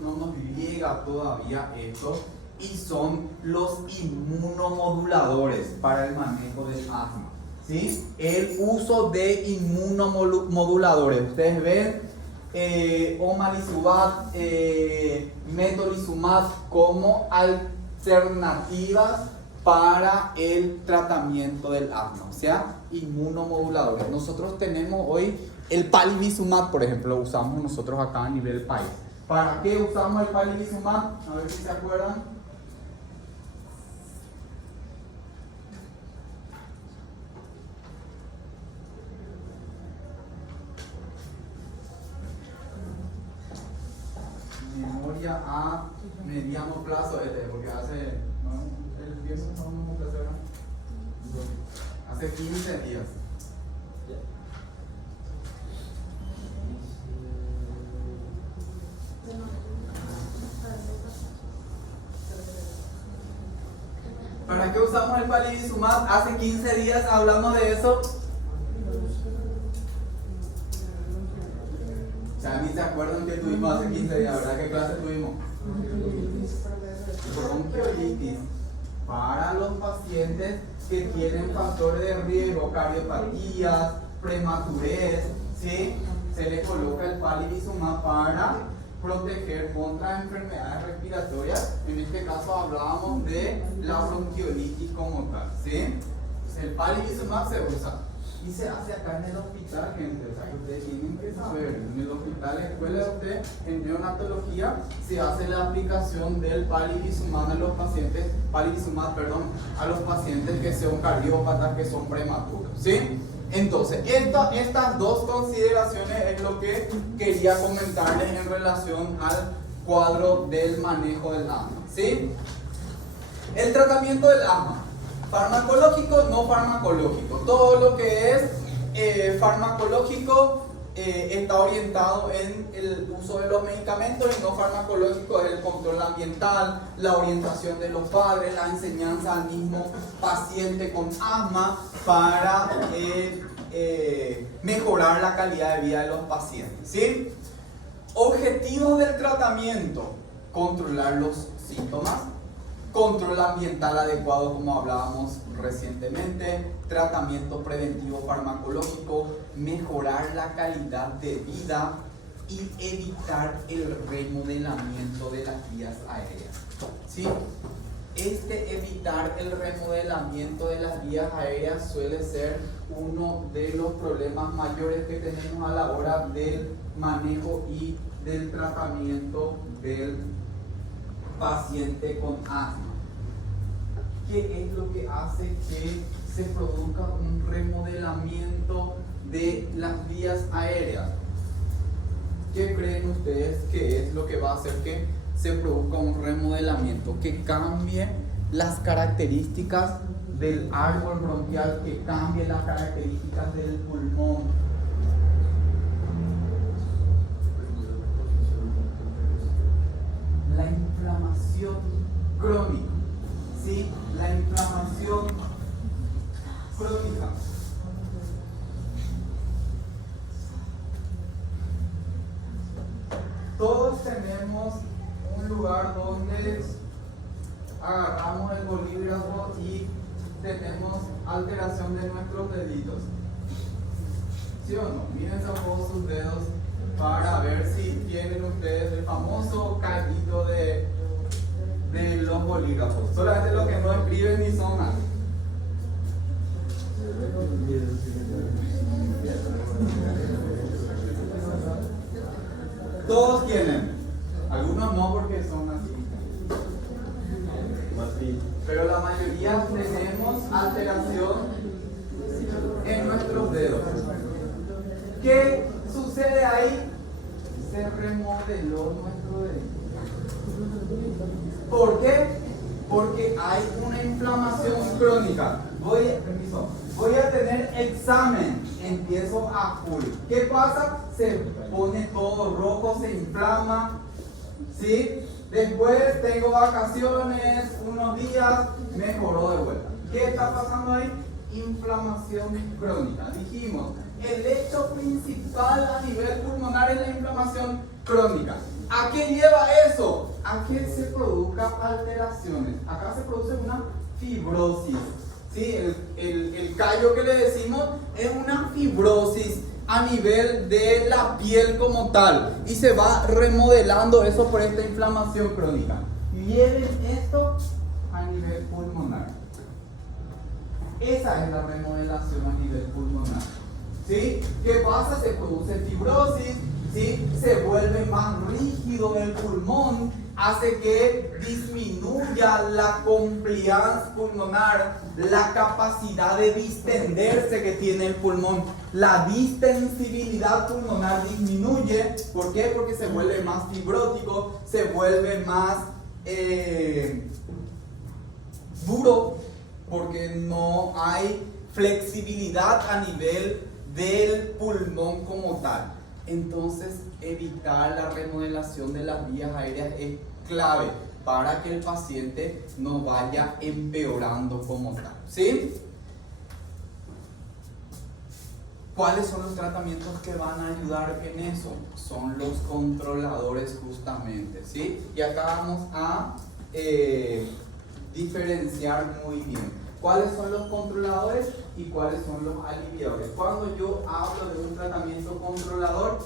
no nos llega todavía esto, y son los inmunomoduladores para el manejo del asma, ¿sí? El uso de inmunomoduladores. Ustedes ven omalizumab, metolizumab como alternativas para el tratamiento del asma, o sea, inmunomoduladores. Nosotros tenemos hoy el palivizumab, por ejemplo, lo usamos nosotros acá a nivel país. ¿Para qué usamos el palivizumab? A ver si se acuerdan. Memoria a mediano plazo, porque el viernes no plazo, ¿verdad? Hace 15 días. ¿Para qué usamos el palivizumab? Hace 15 días hablamos de eso. Ya ni se acuerdan que tuvimos hace 15 días, ¿verdad? ¿Qué clase tuvimos? Bronquiolitis. Para los pacientes que tienen factores de riesgo, cardiopatías, prematurez, ¿sí? Se les coloca el palivizumab para proteger contra enfermedades respiratorias. En este caso hablábamos de la bronquiolitis como tal, ¿sí? El palivizumab se usa y se hace acá en el hospital, gente. O sea, que ustedes tienen que saber, en el hospital, en la escuela de usted, en neonatología, se hace la aplicación del palivizumab a los pacientes, a los pacientes que son cardiópatas, que son prematuros, ¿sí? Entonces, estas dos consideraciones es lo que quería comentarles en relación al cuadro del manejo del asma, ¿sí? El tratamiento del asma, farmacológico, no farmacológico. Todo lo que es farmacológico está orientado en el uso de los medicamentos, y no farmacológico es el control ambiental, la orientación de los padres, la enseñanza al mismo paciente con asma para mejorar la calidad de vida de los pacientes, ¿sí? Objetivos del tratamiento: controlar los síntomas, control ambiental adecuado como hablábamos recientemente, tratamiento preventivo farmacológico, mejorar la calidad de vida y evitar el remodelamiento de las vías aéreas, ¿sí? Evitar el remodelamiento de las vías aéreas suele ser uno de los problemas mayores que tenemos a la hora del manejo y del tratamiento del paciente con asma. ¿Qué es lo que hace que se produzca un remodelamiento de las vías aéreas? ¿Qué creen ustedes que es lo que va a hacer que se produzca un remodelamiento? Que cambie las características del árbol bronquial, que cambie las características del pulmón. La inflamación crónica, ¿sí? La inflamación crónica. Todos tenemos un lugar donde agarramos el bolígrafo y tenemos alteración de nuestros deditos, ¿sí o no? Miren sus dedos para ver si tienen ustedes el famoso caldito de los bolígrafos. Solamente los que no escriben ni son nada. Todos tienen. Algunos no porque son así. Pero la mayoría tenemos alteración en nuestros dedos. ¿Qué sucede ahí? Se remodeló nuestro dedo. ¿Por qué? Porque hay una inflamación crónica. Voy a tener examen. Empiezo a full. ¿Qué pasa? Se pone todo rojo, se inflama. ¿Sí? Después tengo vacaciones, unos días, mejoró de vuelta. ¿Qué está pasando ahí? Inflamación crónica. Dijimos, el hecho principal a nivel pulmonar es la inflamación crónica. ¿A qué lleva eso? A que se produzcan alteraciones. Acá se produce una fibrosis. ¿Sí? El callo que le decimos es una fibrosis a nivel de la piel como tal, y se va remodelando eso por esta inflamación crónica. Lleven esto a nivel pulmonar. Esa es la remodelación a nivel pulmonar. ¿Sí? ¿Qué pasa? Se produce fibrosis, ¿sí? Se vuelve más rígido el pulmón, hace que disminuya la compliance pulmonar, la capacidad de distenderse que tiene el pulmón. La distensibilidad pulmonar disminuye. ¿Por qué? Porque se vuelve más fibrótico, se vuelve más duro, porque no hay flexibilidad a nivel del pulmón como tal. Entonces, evitar la remodelación de las vías aéreas es clave para que el paciente no vaya empeorando como tal. ¿Sí? ¿Cuáles son los tratamientos que van a ayudar en eso? Son los controladores justamente, ¿sí? Y acá vamos a diferenciar muy bien cuáles son los controladores y cuáles son los aliviadores. Cuando yo hablo de un tratamiento controlador,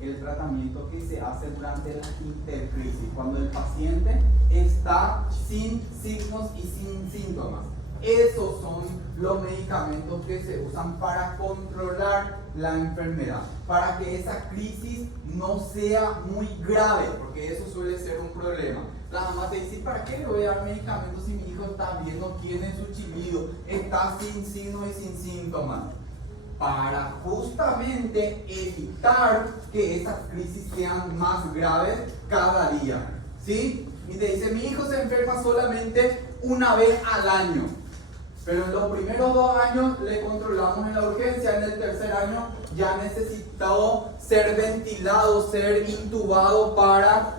el tratamiento que se hace durante la intercrisis, cuando el paciente está sin signos y sin síntomas. Esos son los medicamentos que se usan para controlar la enfermedad, para que esa crisis no sea muy grave, porque eso suele ser un problema. La mamá te dice, ¿para qué le voy a dar medicamentos si mi hijo está bien, no tiene su chilido, está sin signos y sin síntomas? Para justamente evitar que esas crisis sean más graves cada día, ¿sí? Y te dice, mi hijo se enferma solamente una vez al año, pero en los primeros 2 años le controlamos en la urgencia, en el tercer año ya necesitó ser ventilado, ser intubado para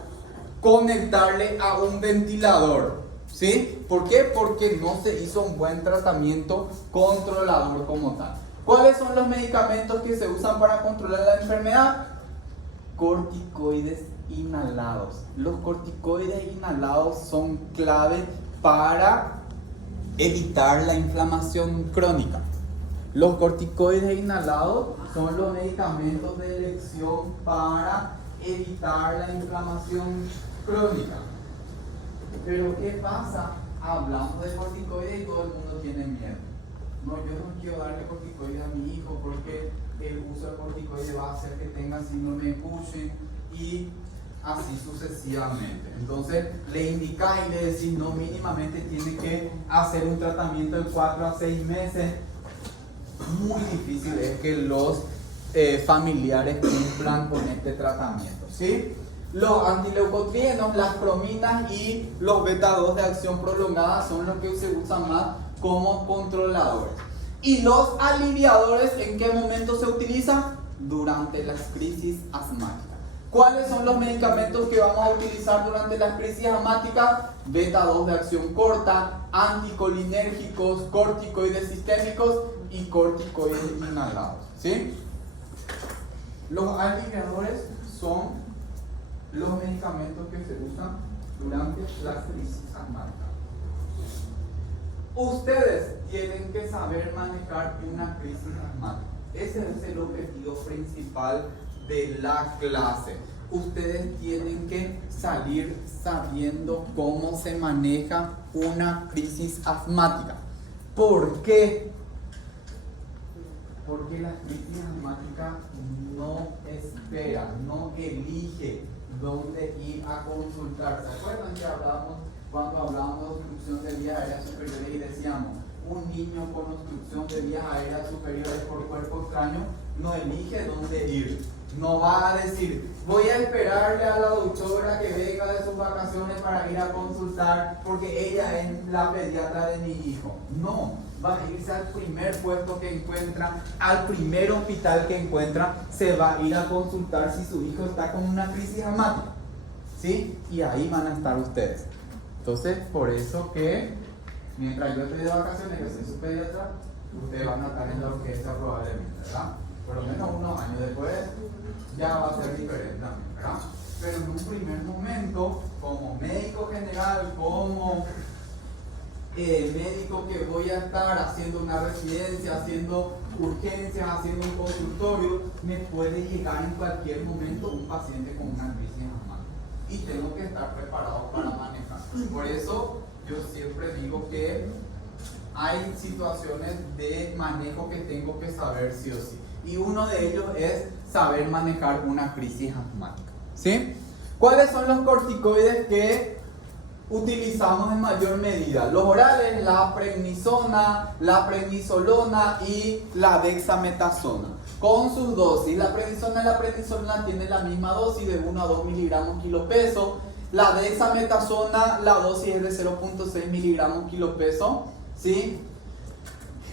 conectarle a un ventilador, ¿sí? ¿Por qué? Porque no se hizo un buen tratamiento controlador como tal. ¿Cuáles son los medicamentos que se usan para controlar la enfermedad? Corticoides inhalados. Los corticoides inhalados son clave para evitar la inflamación crónica. Los corticoides inhalados son los medicamentos de elección para evitar la inflamación crónica. Pero ¿qué pasa? Hablamos de corticoides y todo el mundo tiene miedo. No, yo no quiero darle corticoides a mi hijo porque el uso de corticoides va a hacer que tenga síndrome de Cushing y así sucesivamente. Entonces le indicas y le decís, no, mínimamente tiene que hacer un tratamiento de 4 a 6 meses. Muy difícil es que los familiares cumplan con este tratamiento, ¿sí? Los antileucotrienos, las prominas y los beta-2 de acción prolongada son los que se usan más como controladores. ¿Y los aliviadores en qué momento se utilizan? Durante las crisis asmáticas. ¿Cuáles son los medicamentos que vamos a utilizar durante las crisis asmáticas? Beta-2 de acción corta, anticolinérgicos, corticoides sistémicos y corticoides inhalados, ¿sí? Los aliviadores son los medicamentos que se usan durante las crisis asmáticas. Ustedes tienen que saber manejar una crisis asmática. Ese es el objetivo principal de la clase. Ustedes tienen que salir sabiendo cómo se maneja una crisis asmática. ¿Por qué? Porque la crisis asmática no espera, no elige dónde ir a consultar. ¿Se acuerdan que hablábamos cuando hablábamos de obstrucción de vías aéreas superiores y decíamos, un niño con obstrucción de vías aéreas superiores por cuerpo extraño no elige dónde ir? No va a decir, voy a esperarle a la doctora que venga de sus vacaciones para ir a consultar porque ella es la pediatra de mi hijo. No, va a irse al primer puesto que encuentra, al primer hospital que encuentra, se va a ir a consultar si su hijo está con una crisis asmática. ¿Sí? Y ahí van a estar ustedes. Entonces, por eso que mientras yo estoy de vacaciones, yo soy su pediatra, ustedes van a estar en la orquesta probablemente, ¿verdad? Por lo menos unos años después ya va a ser diferente también, ¿verdad? Pero en un primer momento, como médico general, como médico que voy a estar haciendo una residencia, haciendo urgencias, haciendo un consultorio, me puede llegar en cualquier momento un paciente con una crisis asmática y tengo que estar preparado para manejar. Por eso yo siempre digo que hay situaciones de manejo que tengo que saber sí o sí. Y uno de ellos es saber manejar una crisis asmática. ¿Sí? ¿Cuáles son los corticoides que utilizamos en mayor medida? Los orales, la prednisona, la prednisolona y la dexametasona. Con sus dosis, la prednisona y la prednisolona tienen la misma dosis de 1 a 2 miligramos kilo peso. La dexametasona, la dosis es de 0.6 miligramos kilo peso. ¿Sí?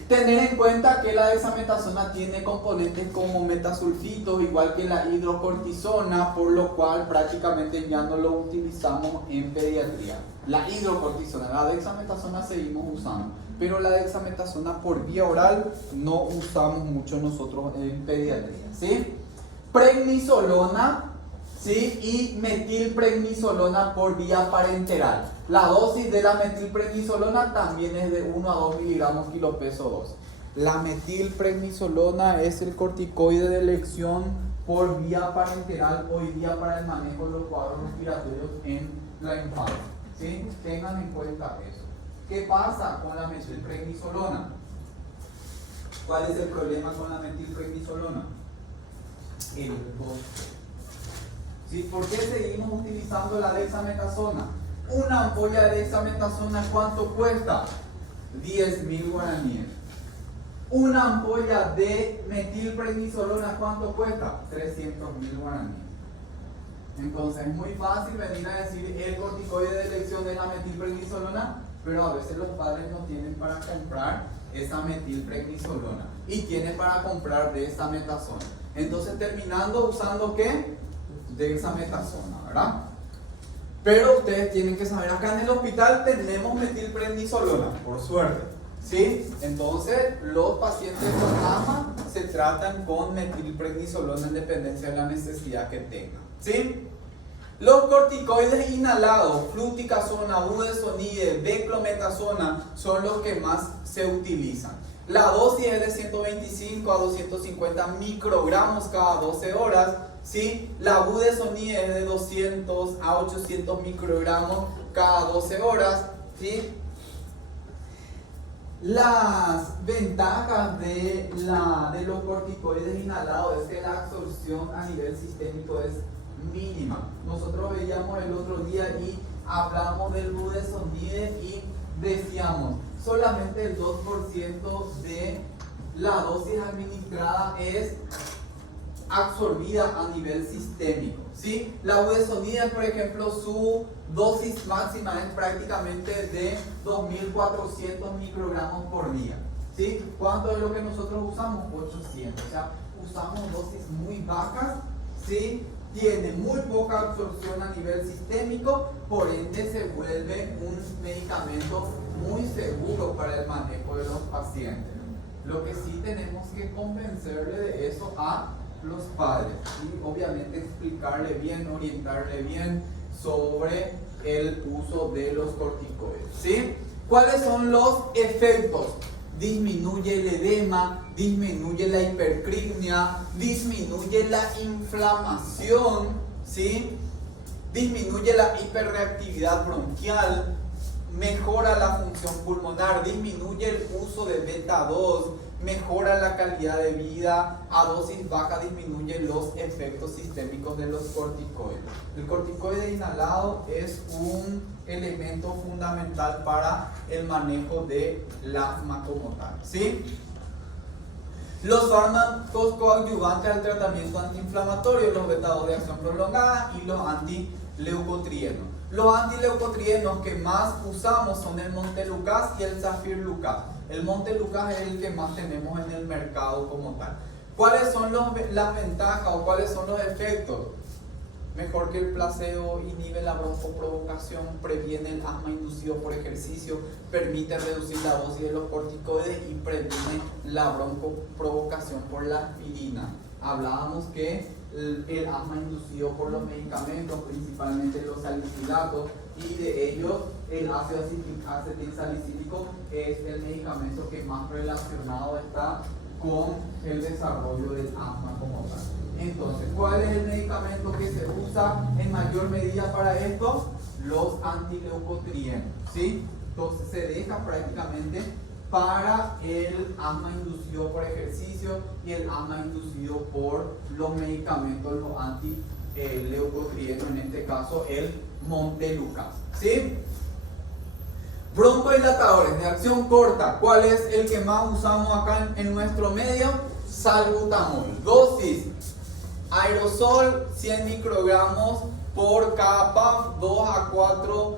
Tener en cuenta que la dexametasona tiene componentes como metasulfitos, igual que la hidrocortisona, por lo cual prácticamente ya no lo utilizamos en pediatría. La hidrocortisona, la dexametasona seguimos usando, pero la dexametasona por vía oral no usamos mucho nosotros en pediatría. ¿Sí? Prednisolona, ¿sí? Y metilprednisolona por vía parenteral. La dosis de la metilprednisolona también es de 1 a 2 miligramos kilo peso 2. La metilprednisolona es el corticoide de elección por vía parenteral hoy día para el manejo de los cuadros respiratorios en la infancia. ¿Sí? Tengan en cuenta eso. ¿Qué pasa con la metilprednisolona? ¿Cuál es el problema con la metilprednisolona? El costo. ¿Sí? ¿Por qué seguimos utilizando la dexametasona? Una ampolla de dexametasona, ¿cuánto cuesta? 10.000 guaraníes. Una ampolla de metilprednisolona, ¿cuánto cuesta? 300.000 guaraníes. Entonces es muy fácil venir a decir el corticoide de elección de la metilprednisolona, pero a veces los padres no tienen para comprar esa metilprednisolona y tienen para comprar dexametasona. Entonces terminando usando ¿qué? Dexametasona, ¿verdad? Pero ustedes tienen que saber, acá en el hospital tenemos metilprednisolona, por suerte, ¿sí? Entonces los pacientes con asma se tratan con metilprednisolona en dependencia de la necesidad que tengan, ¿sí? Los corticoides inhalados, fluticasona, budesonide, beclometasona son los que más se utilizan. La dosis es de 125 a 250 microgramos cada 12 horas. ¿Sí? La budesonide es de 200 a 800 microgramos cada 12 horas. ¿Sí? Las ventajas de los corticoides inhalados es que la absorción a nivel sistémico es mínima. Nosotros veíamos el otro día y hablamos del budesonide y decíamos solamente el 2% de la dosis administrada es absorbida a nivel sistémico, ¿sí? La budesonide, por ejemplo, su dosis máxima es prácticamente de 2.400 microgramos por día, ¿sí? ¿Cuánto es lo que nosotros usamos? 800, o sea, usamos dosis muy bajas, ¿sí? Tiene muy poca absorción a nivel sistémico, por ende se vuelve un medicamento muy seguro para el manejo de los pacientes. Lo que sí tenemos que convencerle de eso a los padres y obviamente explicarle bien, orientarle bien sobre el uso de los corticoides, ¿sí? ¿Cuáles son los efectos disminuye el edema, disminuye la hipercrimia, disminuye la inflamación, ¿sí? Disminuye la hiperreactividad bronquial, mejora la función pulmonar, disminuye el uso de beta 2, mejora la calidad de vida, a dosis baja disminuye los efectos sistémicos de los corticoides. El corticoide inhalado es un elemento fundamental para el manejo del asma como tal, ¿sí? Los fármacos coadyuvantes al tratamiento antiinflamatorio, los beta 2 de acción prolongada y los antileucotrienos. Los antileucotrienos que más usamos son el Montelukast y el Zafirlukast. El Montelukast es el que más tenemos en el mercado como tal. ¿Cuáles son las ventajas o cuáles son los efectos? Mejor que el placebo, inhibe la broncoprovocación, previene el asma inducido por ejercicio, permite reducir la dosis de los corticoides y previene la broncoprovocación por la aspirina. Hablábamos que el asma inducido por los medicamentos, principalmente los salicilatos, y de ellos el ácido acetilsalicílico es el medicamento que más relacionado está con el desarrollo del asma como tal. Entonces, ¿cuál es el medicamento que se usa en mayor medida para esto? Los antileucotrienos, ¿sí? Entonces se deja prácticamente para el asma inducido por ejercicio y el asma inducido por los medicamentos, los antileucotrienos, en este caso el Montelukast, ¿sí? Broncodilatadores de acción corta, ¿cuál es el que más usamos acá en nuestro medio? Salbutamol. Dosis: aerosol 100 microgramos por cada puff, 2 a 4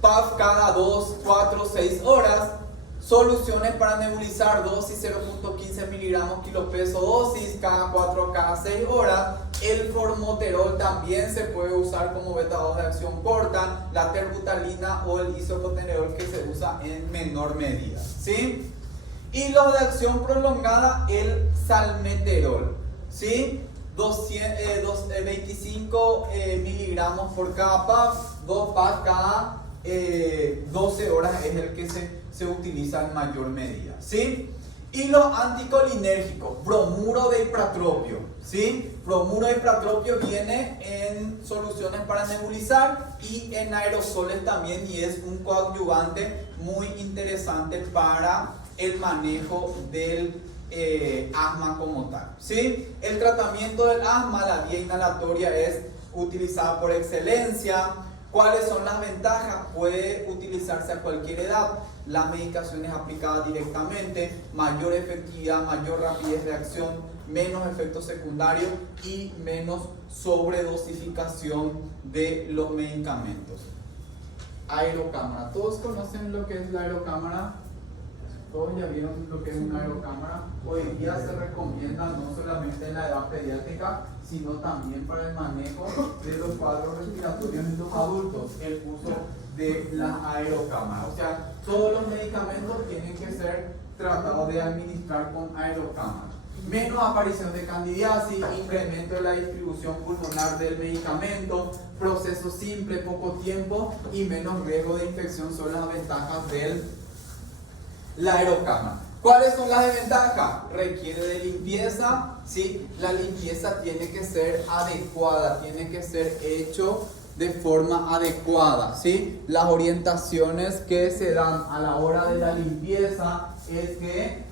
puff cada 2, 4, 6 horas. Soluciones para nebulizar, dosis 0.15 miligramos kilo peso dosis, cada 4 a cada 6 horas. El formoterol también se puede usar como beta 2 de acción corta, la terbutalina o el isocotenerol que se usa en menor medida, ¿sí? Y los de acción prolongada, el salmeterol, ¿sí? 25 miligramos por cada puff, 2 puffs cada 12 horas es el que se utiliza en mayor medida, ¿sí? Y los anticolinérgicos, bromuro de ipratropio, ¿sí? Bromuro de ipratropio viene en soluciones para nebulizar y en aerosoles también, y es un coadyuvante muy interesante para el manejo del asma como tal, ¿sí? El tratamiento del asma, la vía inhalatoria es utilizada por excelencia. ¿Cuáles son las ventajas? Puede utilizarse a cualquier edad. La medicación es aplicada directamente, mayor efectividad, mayor rapidez de acción, menos efectos secundarios y menos sobredosificación de los medicamentos. Aerocámara. ¿Todos conocen lo que es la aerocámara? Todos ya vieron lo que es una aerocámara. Hoy día se recomienda no solamente en la edad pediátrica, sino también para el manejo de los cuadros respiratorios en los adultos, el uso de la aerocámara. O sea, todos los medicamentos tienen que ser tratados de administrar con aerocámara. Menos aparición de candidiasis, incremento de la distribución pulmonar del medicamento, proceso simple, poco tiempo y menos riesgo de infección son las ventajas de la aerocámara. ¿Cuáles son las desventajas? Requiere de limpieza, ¿sí? La limpieza tiene que ser adecuada, tiene que ser hecho de forma adecuada, ¿sí? Las orientaciones que se dan a la hora de la limpieza es que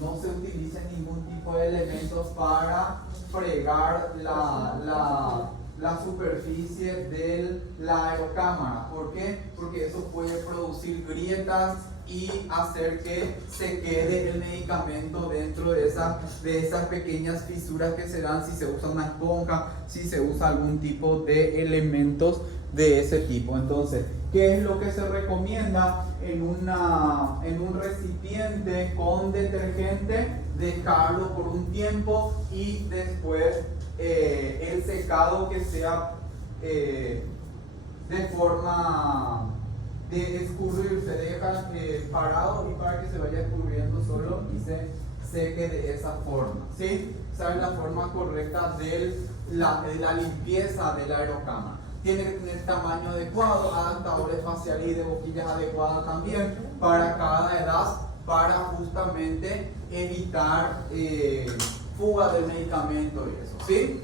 no se utilice ningún tipo de elementos para fregar la superficie de la aerocámara. ¿Por qué? Porque eso puede producir grietas y hacer que se quede el medicamento dentro de esas pequeñas fisuras que se dan si se usa una esponja, si se usa algún tipo de elementos de ese tipo. Entonces, ¿qué es lo que se recomienda? En un recipiente con detergente, dejarlo por un tiempo y después el secado que sea de forma de escurrir, se deja parado y para que se vaya escurriendo solo y se seque de esa forma, ¿sí? Esa es la forma correcta de la limpieza de la aerocámara. tiene que tener tamaño adecuado, adaptadores faciales y de boquillas adecuadas también para cada edad, para justamente evitar fuga del medicamento y eso, ¿sí?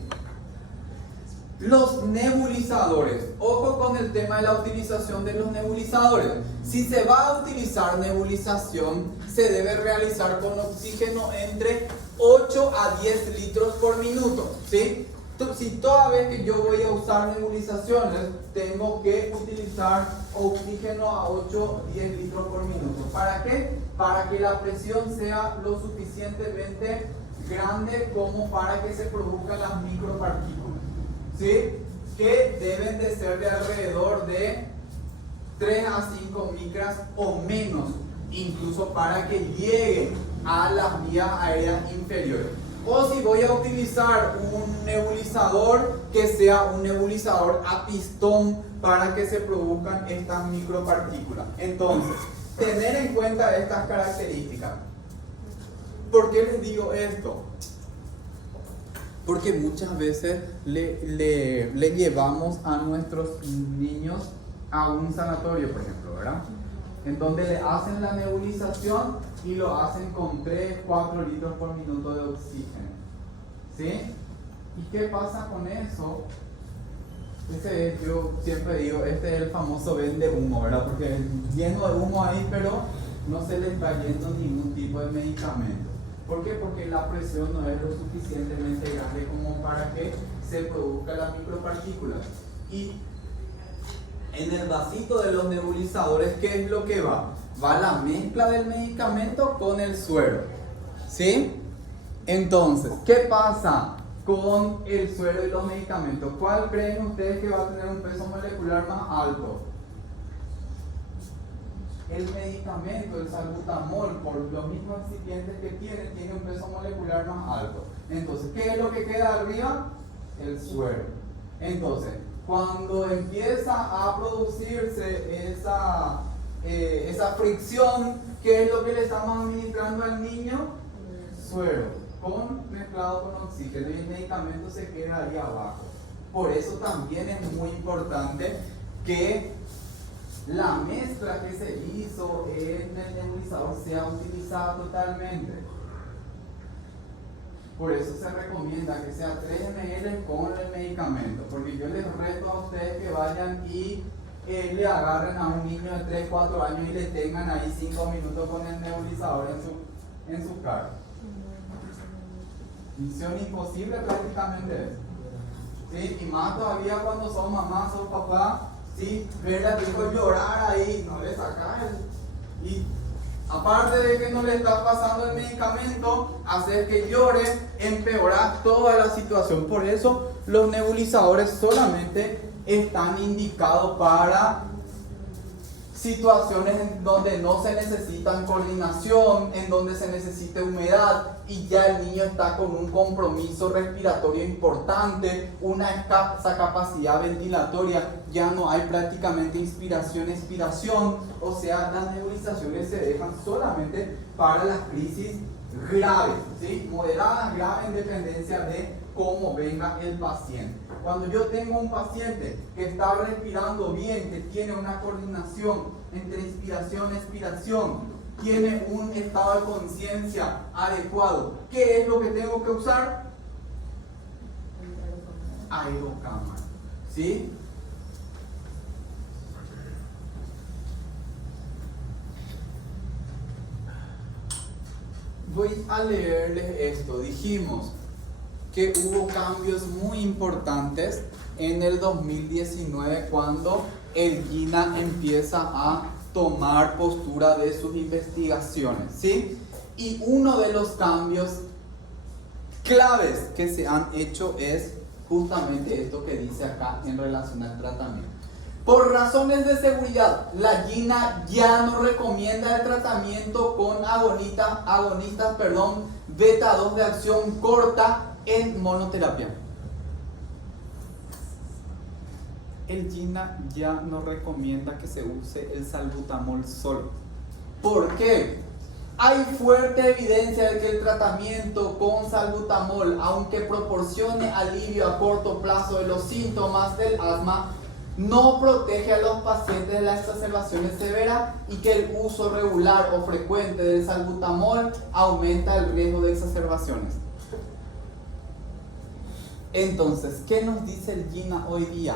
Los nebulizadores. Ojo con el tema de la utilización de los nebulizadores. Si se va a utilizar nebulización, se debe realizar con oxígeno entre 8 a 10 litros por minuto, ¿sí? Si toda vez que yo voy a usar nebulizaciones, tengo que utilizar oxígeno a 8 a 10 litros por minuto. ¿Para qué? Para que la presión sea lo suficientemente grande como para que se produzcan las micropartículas, ¿sí? Que deben de ser de alrededor de 3 a 5 micras o menos, incluso para que lleguen a las vías aéreas inferiores. O si voy a utilizar un nebulizador, que sea un nebulizador a pistón para que se produzcan estas micropartículas. Entonces, tener en cuenta estas características. ¿Por qué les digo esto? Porque muchas veces le llevamos a nuestros niños a un sanatorio, por ejemplo, ¿verdad? En donde le hacen la nebulización y lo hacen con 3, 4 litros por minuto de oxígeno, ¿sí? ¿Y qué pasa con eso? Yo siempre digo, este es el famoso vende humo, ¿verdad? Porque lleno de humo ahí, pero no se le está yendo ningún tipo de medicamento. ¿Por qué? Porque la presión no es lo suficientemente grande como para que se produzcan las micropartículas. Y en el vasito de los nebulizadores, ¿qué es lo que va? Va la mezcla del medicamento con el suero, ¿sí? Entonces, ¿qué pasa con el suero y los medicamentos? ¿Cuál creen ustedes que va a tener un peso molecular más alto? El medicamento, el salbutamol, por los mismos excipientes que tiene un peso molecular más alto. Entonces, ¿qué es lo que queda arriba? El suero. Entonces, cuando empieza a producirse esa fricción, ¿qué es lo que le estamos administrando al niño? Suero, mezclado con oxígeno, y el medicamento se queda ahí abajo. Por eso también es muy importante que la mezcla que se hizo en el nebulizador sea utilizada totalmente. Por eso se recomienda que sea 3 ml con el medicamento, porque yo les reto a ustedes que vayan y le agarren a un niño de 3, 4 años y le tengan ahí 5 minutos con el nebulizador en su cara. Misión imposible prácticamente es. ¿Sí? Y más todavía cuando son mamás o papás, ¿sí? Ver al hijo llorar ahí, no le sacas y aparte de que no le está pasando el medicamento, hacer que llore, empeorar toda la situación. Por eso los nebulizadores solamente están indicados para situaciones en donde no se necesita coordinación, en donde se necesita humedad y ya el niño está con un compromiso respiratorio importante, una escasa capacidad ventilatoria, ya no hay prácticamente inspiración, expiración, o sea, las nebulizaciones se dejan solamente para las crisis graves, ¿sí? Moderadas, graves, en dependencia de cómo venga el paciente. Cuando yo tengo un paciente que está respirando bien, que tiene una coordinación entre inspiración y expiración, tiene un estado de conciencia adecuado, ¿qué es lo que tengo que usar? Aerocámara, ¿sí? Voy a leerles esto. Dijimos que hubo cambios muy importantes en el 2019 cuando el GINA empieza a tomar postura de sus investigaciones, ¿sí? Y uno de los cambios claves que se han hecho es justamente esto que dice acá en relación al tratamiento. Por razones de seguridad, la GINA ya no recomienda el tratamiento con agonistas, beta 2 de acción corta en monoterapia. El GINA ya no recomienda que se use el salbutamol solo. ¿Por qué? Hay fuerte evidencia de que el tratamiento con salbutamol, aunque proporcione alivio a corto plazo de los síntomas del asma, no protege a los pacientes de las exacerbaciones severas y que el uso regular o frecuente del salbutamol aumenta el riesgo de exacerbaciones. Entonces, ¿qué nos dice el GINA hoy día?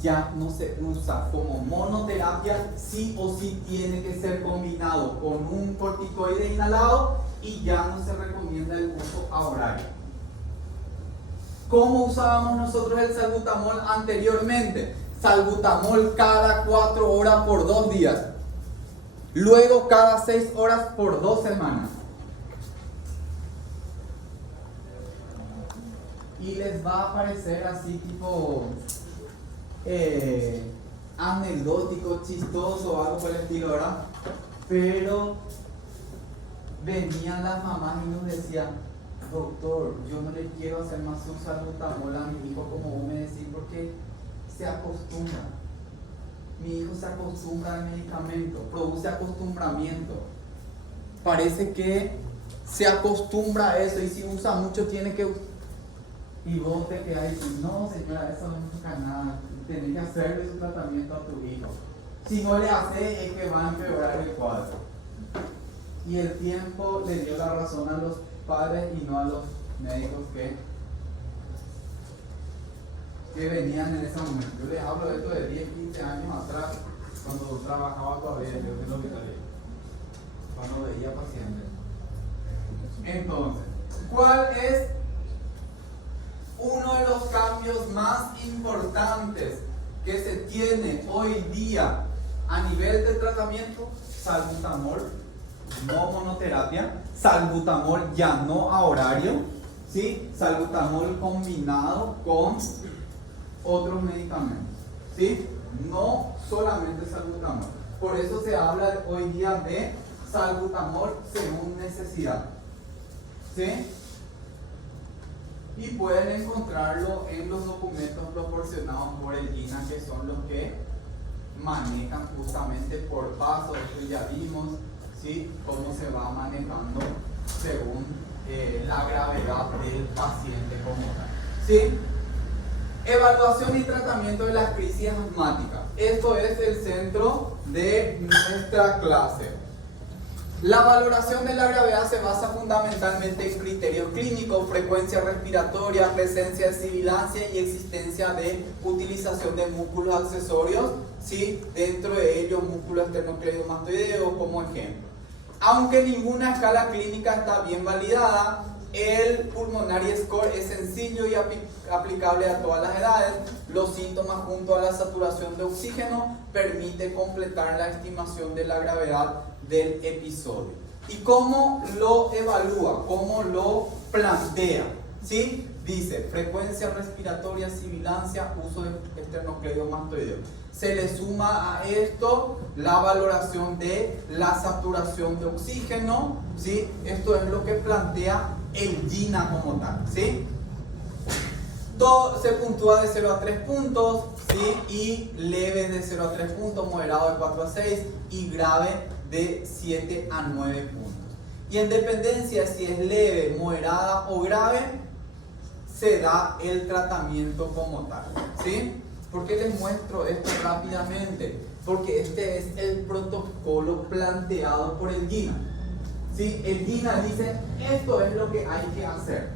Ya no se usa como monoterapia, sí o sí tiene que ser combinado con un corticoide inhalado y ya no se recomienda el uso a horario. ¿Cómo usábamos nosotros el salbutamol anteriormente? Salbutamol cada 4 horas por 2 días, luego cada 6 horas por 2 semanas. Y les va a aparecer así tipo anecdótico, chistoso o algo por el estilo, ¿verdad? Pero venían las mamás y nos decían: doctor, yo no le quiero hacer más un salbutamol a mi hijo como vos me decís, porque se acostumbra. Mi hijo se acostumbra al medicamento, produce acostumbramiento. Parece que se acostumbra a eso y si usa mucho tiene que usar. Y vos te quedás y no, señora, eso no implica nada. Tenés que hacerle su tratamiento a tu hijo. Si no le hace, es que va a empeorar el cuadro. Y el tiempo le dio la razón a los padres y no a los médicos que venían en ese momento. Yo les hablo de esto de 10, 15 años atrás, cuando trabajaba todavía yo en el hospital, cuando veía pacientes. Entonces, ¿cuál es uno de los cambios más importantes que se tiene hoy día a nivel de tratamiento? Salbutamol, no monoterapia, salbutamol ya no a horario, ¿sí? Salbutamol combinado con otros medicamentos, ¿sí? No solamente salbutamol. Por eso se habla hoy día de salbutamol según necesidad, ¿sí? Y pueden encontrarlo en los documentos proporcionados por el GINA, que son los que manejan justamente por pasos. Esto ya vimos, ¿sí? Cómo se va manejando según la gravedad del paciente como tal, ¿sí? Evaluación y tratamiento de las crisis asmáticas. Esto es el centro de nuestra clase. La valoración de la gravedad se basa fundamentalmente en criterios clínicos: frecuencia respiratoria, presencia de sibilancia y existencia de utilización de músculos accesorios, ¿sí? Dentro de ellos músculo esternocleidomastoideo como ejemplo. Aunque ninguna escala clínica está bien validada, el Pulmonary Score es sencillo y aplicable a todas las edades. Los síntomas junto a la saturación de oxígeno permite completar la estimación de la gravedad del episodio. ¿Y cómo lo evalúa? ¿Cómo lo plantea? ¿Sí? Dice frecuencia respiratoria, sibilancia, uso de esternocleidomastoideo. Se le suma a esto la valoración de la saturación de oxígeno, ¿sí? Esto es lo que plantea el GINA como tal, ¿sí? Todo se puntúa de 0 a 3 puntos, ¿sí? Y leve de 0 a 3 puntos, moderado de 4 a 6 y grave de 7 a 9 puntos. Y en dependencia si es leve, moderada o grave, se da el tratamiento como tal, ¿sí? ¿Por qué les muestro esto rápidamente? Porque este es el protocolo planteado por el GINA, ¿sí? El GINA dice, esto es lo que hay que hacer,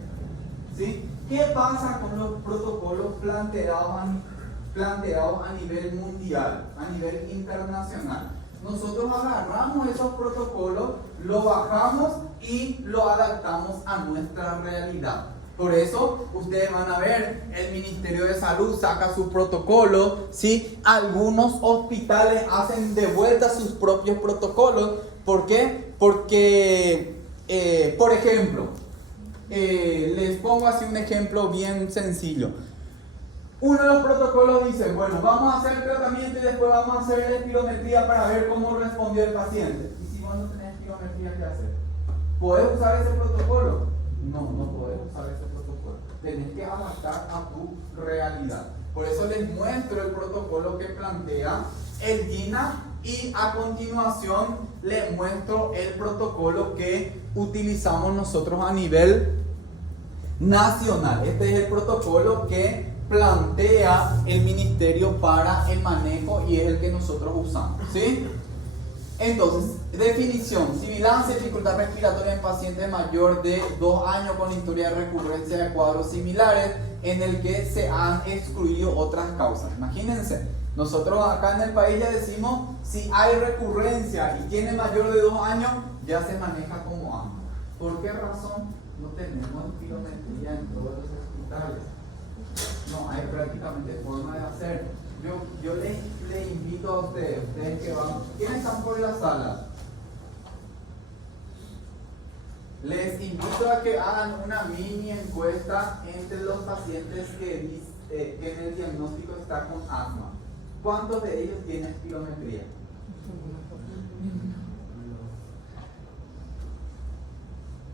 ¿sí? ¿Qué pasa con los protocolos planteados a nivel mundial, a nivel internacional? Nosotros agarramos esos protocolos, lo bajamos y lo adaptamos a nuestra realidad. Por eso ustedes van a ver, el Ministerio de Salud saca su protocolo, ¿sí? Algunos hospitales hacen de vuelta sus propios protocolos. ¿Por qué? Porque, por ejemplo, les pongo así un ejemplo bien sencillo. Uno de los protocolos dice, bueno, vamos a hacer el tratamiento y después vamos a hacer la espirometría para ver cómo respondió el paciente. Y si vos no tenés espirometría, ¿qué hacer? ¿Podés usar ese protocolo? No, no podés usar ese protocolo. Tenés que adaptar a tu realidad. Por eso les muestro el protocolo que plantea el GINA y a continuación les muestro el protocolo que utilizamos nosotros a nivel nacional. Este es el protocolo que plantea el ministerio para el manejo y es el que nosotros usamos, ¿sí? Entonces, definición: sibilancia, dificultad respiratoria en pacientes mayor de 2 años con historia de recurrencia de cuadros similares en el que se han excluido otras causas. Imagínense, nosotros acá en el país ya decimos, si hay recurrencia y tiene mayor de 2 años, ya se maneja como asma. ¿Por qué razón no tenemos espirometría en todos los hospitales? No hay prácticamente forma de hacer. Yo les invito a ustedes que van, ¿quiénes están por la sala? Les invito a que hagan una mini encuesta entre los pacientes que en el diagnóstico está con asma. ¿Cuántos de ellos tienen espirometría?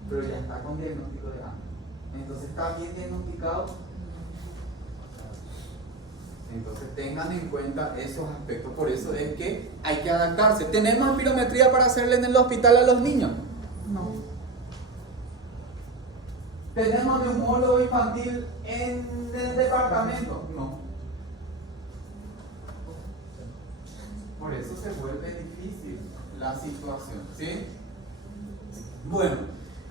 Pero ya está con diagnóstico de asma. Entonces, ¿está bien diagnosticado? Entonces tengan en cuenta esos aspectos, por eso es que hay que adaptarse. ¿Tenemos espirometría para hacerle en el hospital a los niños? No. ¿Tenemos neumólogo infantil en el departamento? No. Por eso se vuelve difícil la situación, ¿sí? Bueno,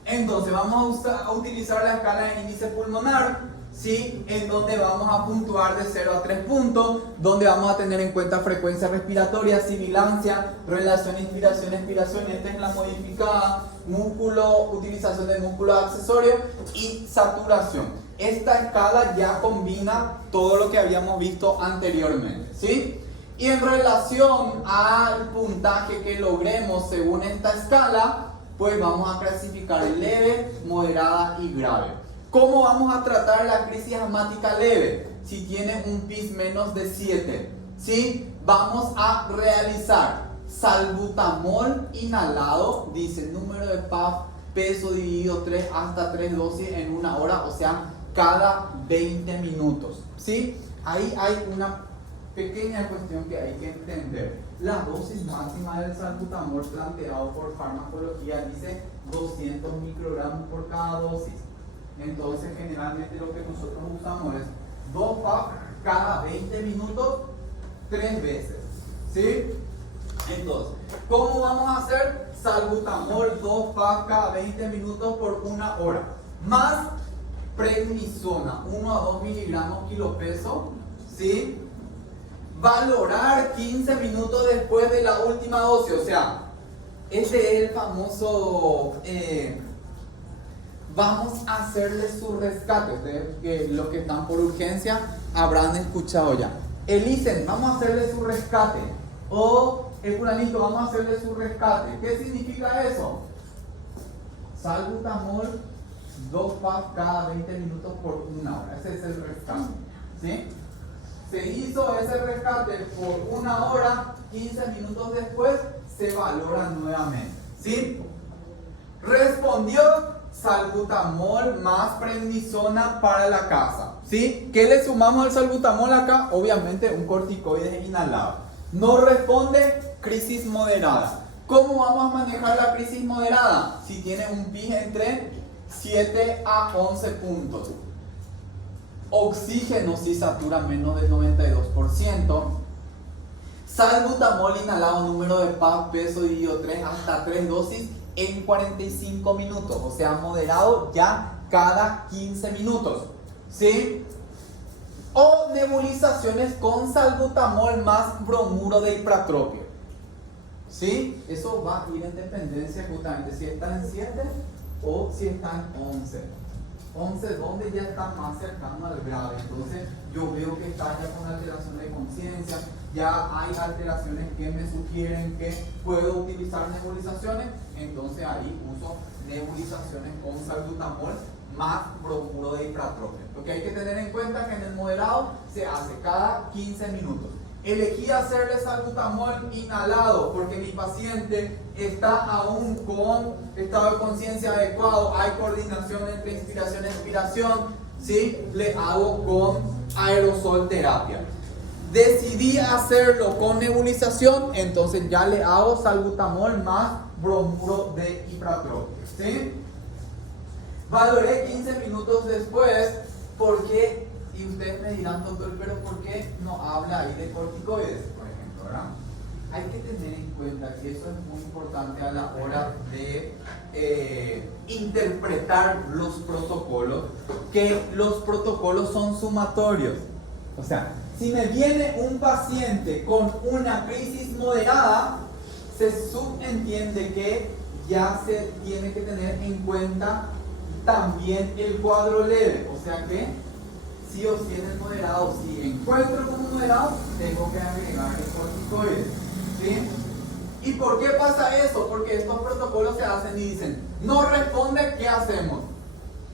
entonces vamos a utilizar la escala de índice pulmonar, ¿sí? En donde vamos a puntuar de 0 a 3 puntos, donde vamos a tener en cuenta frecuencia respiratoria, sibilancia, relación inspiración-expiración, esta es la modificada, músculo, utilización de músculo accesorio y saturación. Esta escala ya combina todo lo que habíamos visto anteriormente, ¿sí? Y en relación al puntaje que logremos según esta escala, pues vamos a clasificar leve, moderada y grave. ¿Cómo vamos a tratar la crisis asmática leve? Si tiene un PIS menos de 7, ¿sí? Vamos a realizar salbutamol inhalado, dice número de PAF, peso dividido 3 hasta 3 dosis en 1 hora, o sea, cada 20 minutos, ¿sí? Ahí hay una pequeña cuestión que hay que entender. La dosis máxima del salbutamol planteado por farmacología dice 200 microgramos por cada dosis. Entonces, generalmente lo que nosotros usamos es 2 PAF cada 20 minutos, 3 veces, ¿sí? Entonces, ¿cómo vamos a hacer? Salbutamol 2 PAF cada 20 minutos por 1 hora, más prednisona 1 a 2 miligramos kilopeso, ¿sí? Valorar 15 minutos después de la última dosis, o sea, este es el famoso... vamos a hacerle su rescate. Ustedes, que los que están por urgencia, habrán escuchado ya. El ISEN, vamos a hacerle su rescate. O el fulanito, vamos a hacerle su rescate. ¿Qué significa eso? Salbutamol, 2 PAF cada 20 minutos por 1 hora. Ese es el rescate, ¿sí? Se hizo ese rescate por 1 hora, 15 minutos después se valora nuevamente, ¿sí? Respondió salbutamol más prednisona para la casa, ¿sí? ¿Qué le sumamos al salbutamol acá? Obviamente un corticoide inhalado. No responde, crisis moderada. ¿Cómo vamos a manejar la crisis moderada? Si tiene un PIS entre 7 a 11 puntos. Oxígeno si satura menos del 92%. Salbutamol inhalado, número de PAF, peso dividido 3 hasta 3 dosis en 45 minutos, o sea, moderado ya cada 15 minutos, ¿sí? O nebulizaciones con salbutamol más bromuro de hipratropio, ¿sí? Eso va a ir en dependencia justamente si está en 7 o si está en 11. 11 donde ya está más cercano al grave, entonces yo veo que está ya con alteración de conciencia, ya hay alteraciones que me sugieren que puedo utilizar nebulizaciones, entonces ahí uso nebulizaciones con salbutamol más bromuro de hipratropio. Lo que hay que tener en cuenta es que en el moderado se hace cada 15 minutos. Elegí hacerle salbutamol inhalado porque mi paciente está aún con estado de conciencia adecuado, hay coordinación entre inspiración y expiración, ¿sí? Le hago con aerosol terapia. Decidí hacerlo con nebulización, entonces ya le hago salbutamol más bromuro de hipratropio, ¿sí? Valoré 15 minutos después porque Y ustedes me dirán, doctor, pero ¿por qué no habla ahí de corticoides, por ejemplo, ¿verdad? Hay que tener en cuenta que eso es muy importante a la hora de interpretar los protocolos, que los protocolos son sumatorios. O sea, si me viene un paciente con una crisis moderada, se subentiende que ya se tiene que tener en cuenta también el cuadro leve. O sea que sí o sí en el moderado, si encuentro como moderado, tengo que agregar el corticoide. ¿Sí? ¿Y por qué pasa eso? Porque estos protocolos se hacen y dicen, no responde, ¿qué hacemos?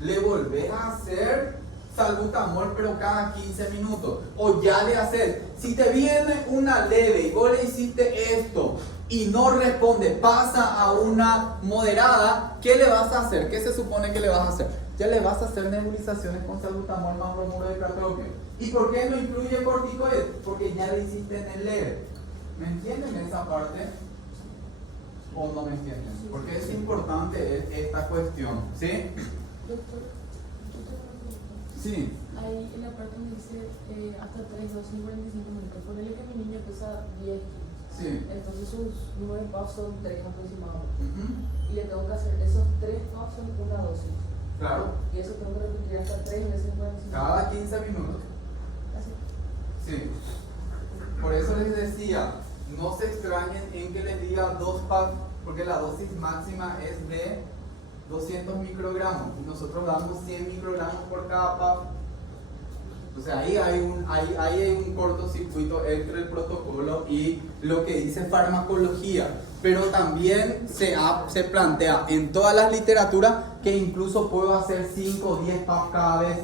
Le volvés a hacer salbutamol pero cada 15 minutos. O ya le haces, si te viene una leve y vos le hiciste esto y no responde, pasa a una moderada, ¿qué le vas a hacer? ¿Qué se supone que le vas a hacer? Ya le vas a hacer nebulizaciones con salbutamol más bromuro de platropio. ¿Y por qué no incluye corticoides? Porque ya le hiciste en el leve. ¿Me entienden esa parte? ¿O no me entienden? Porque es importante esta cuestión. ¿Sí? Doctor, Sí. ahí en la parte donde dice hasta 3 dosis 45 minutos. Ponele que mi niño pesa 10 kilos. Sí. Entonces sus 9 pasos son 3 aproximadamente. Uh-huh. Y le tengo que hacer esos 3 pasos en una dosis. Claro. Y eso tengo que repetir hasta 3 veces 45 Cada 15 minutos. Así. Sí. Por eso les decía, no se extrañen en que les diga 2 PAP, porque la dosis máxima es de 200 microgramos y nosotros damos 100 microgramos por cada PAP. Entonces ahí hay un cortocircuito entre el protocolo y lo que dice farmacología. Pero también se plantea en todas las literaturas que incluso puedo hacer 5 o 10 PAP cada vez.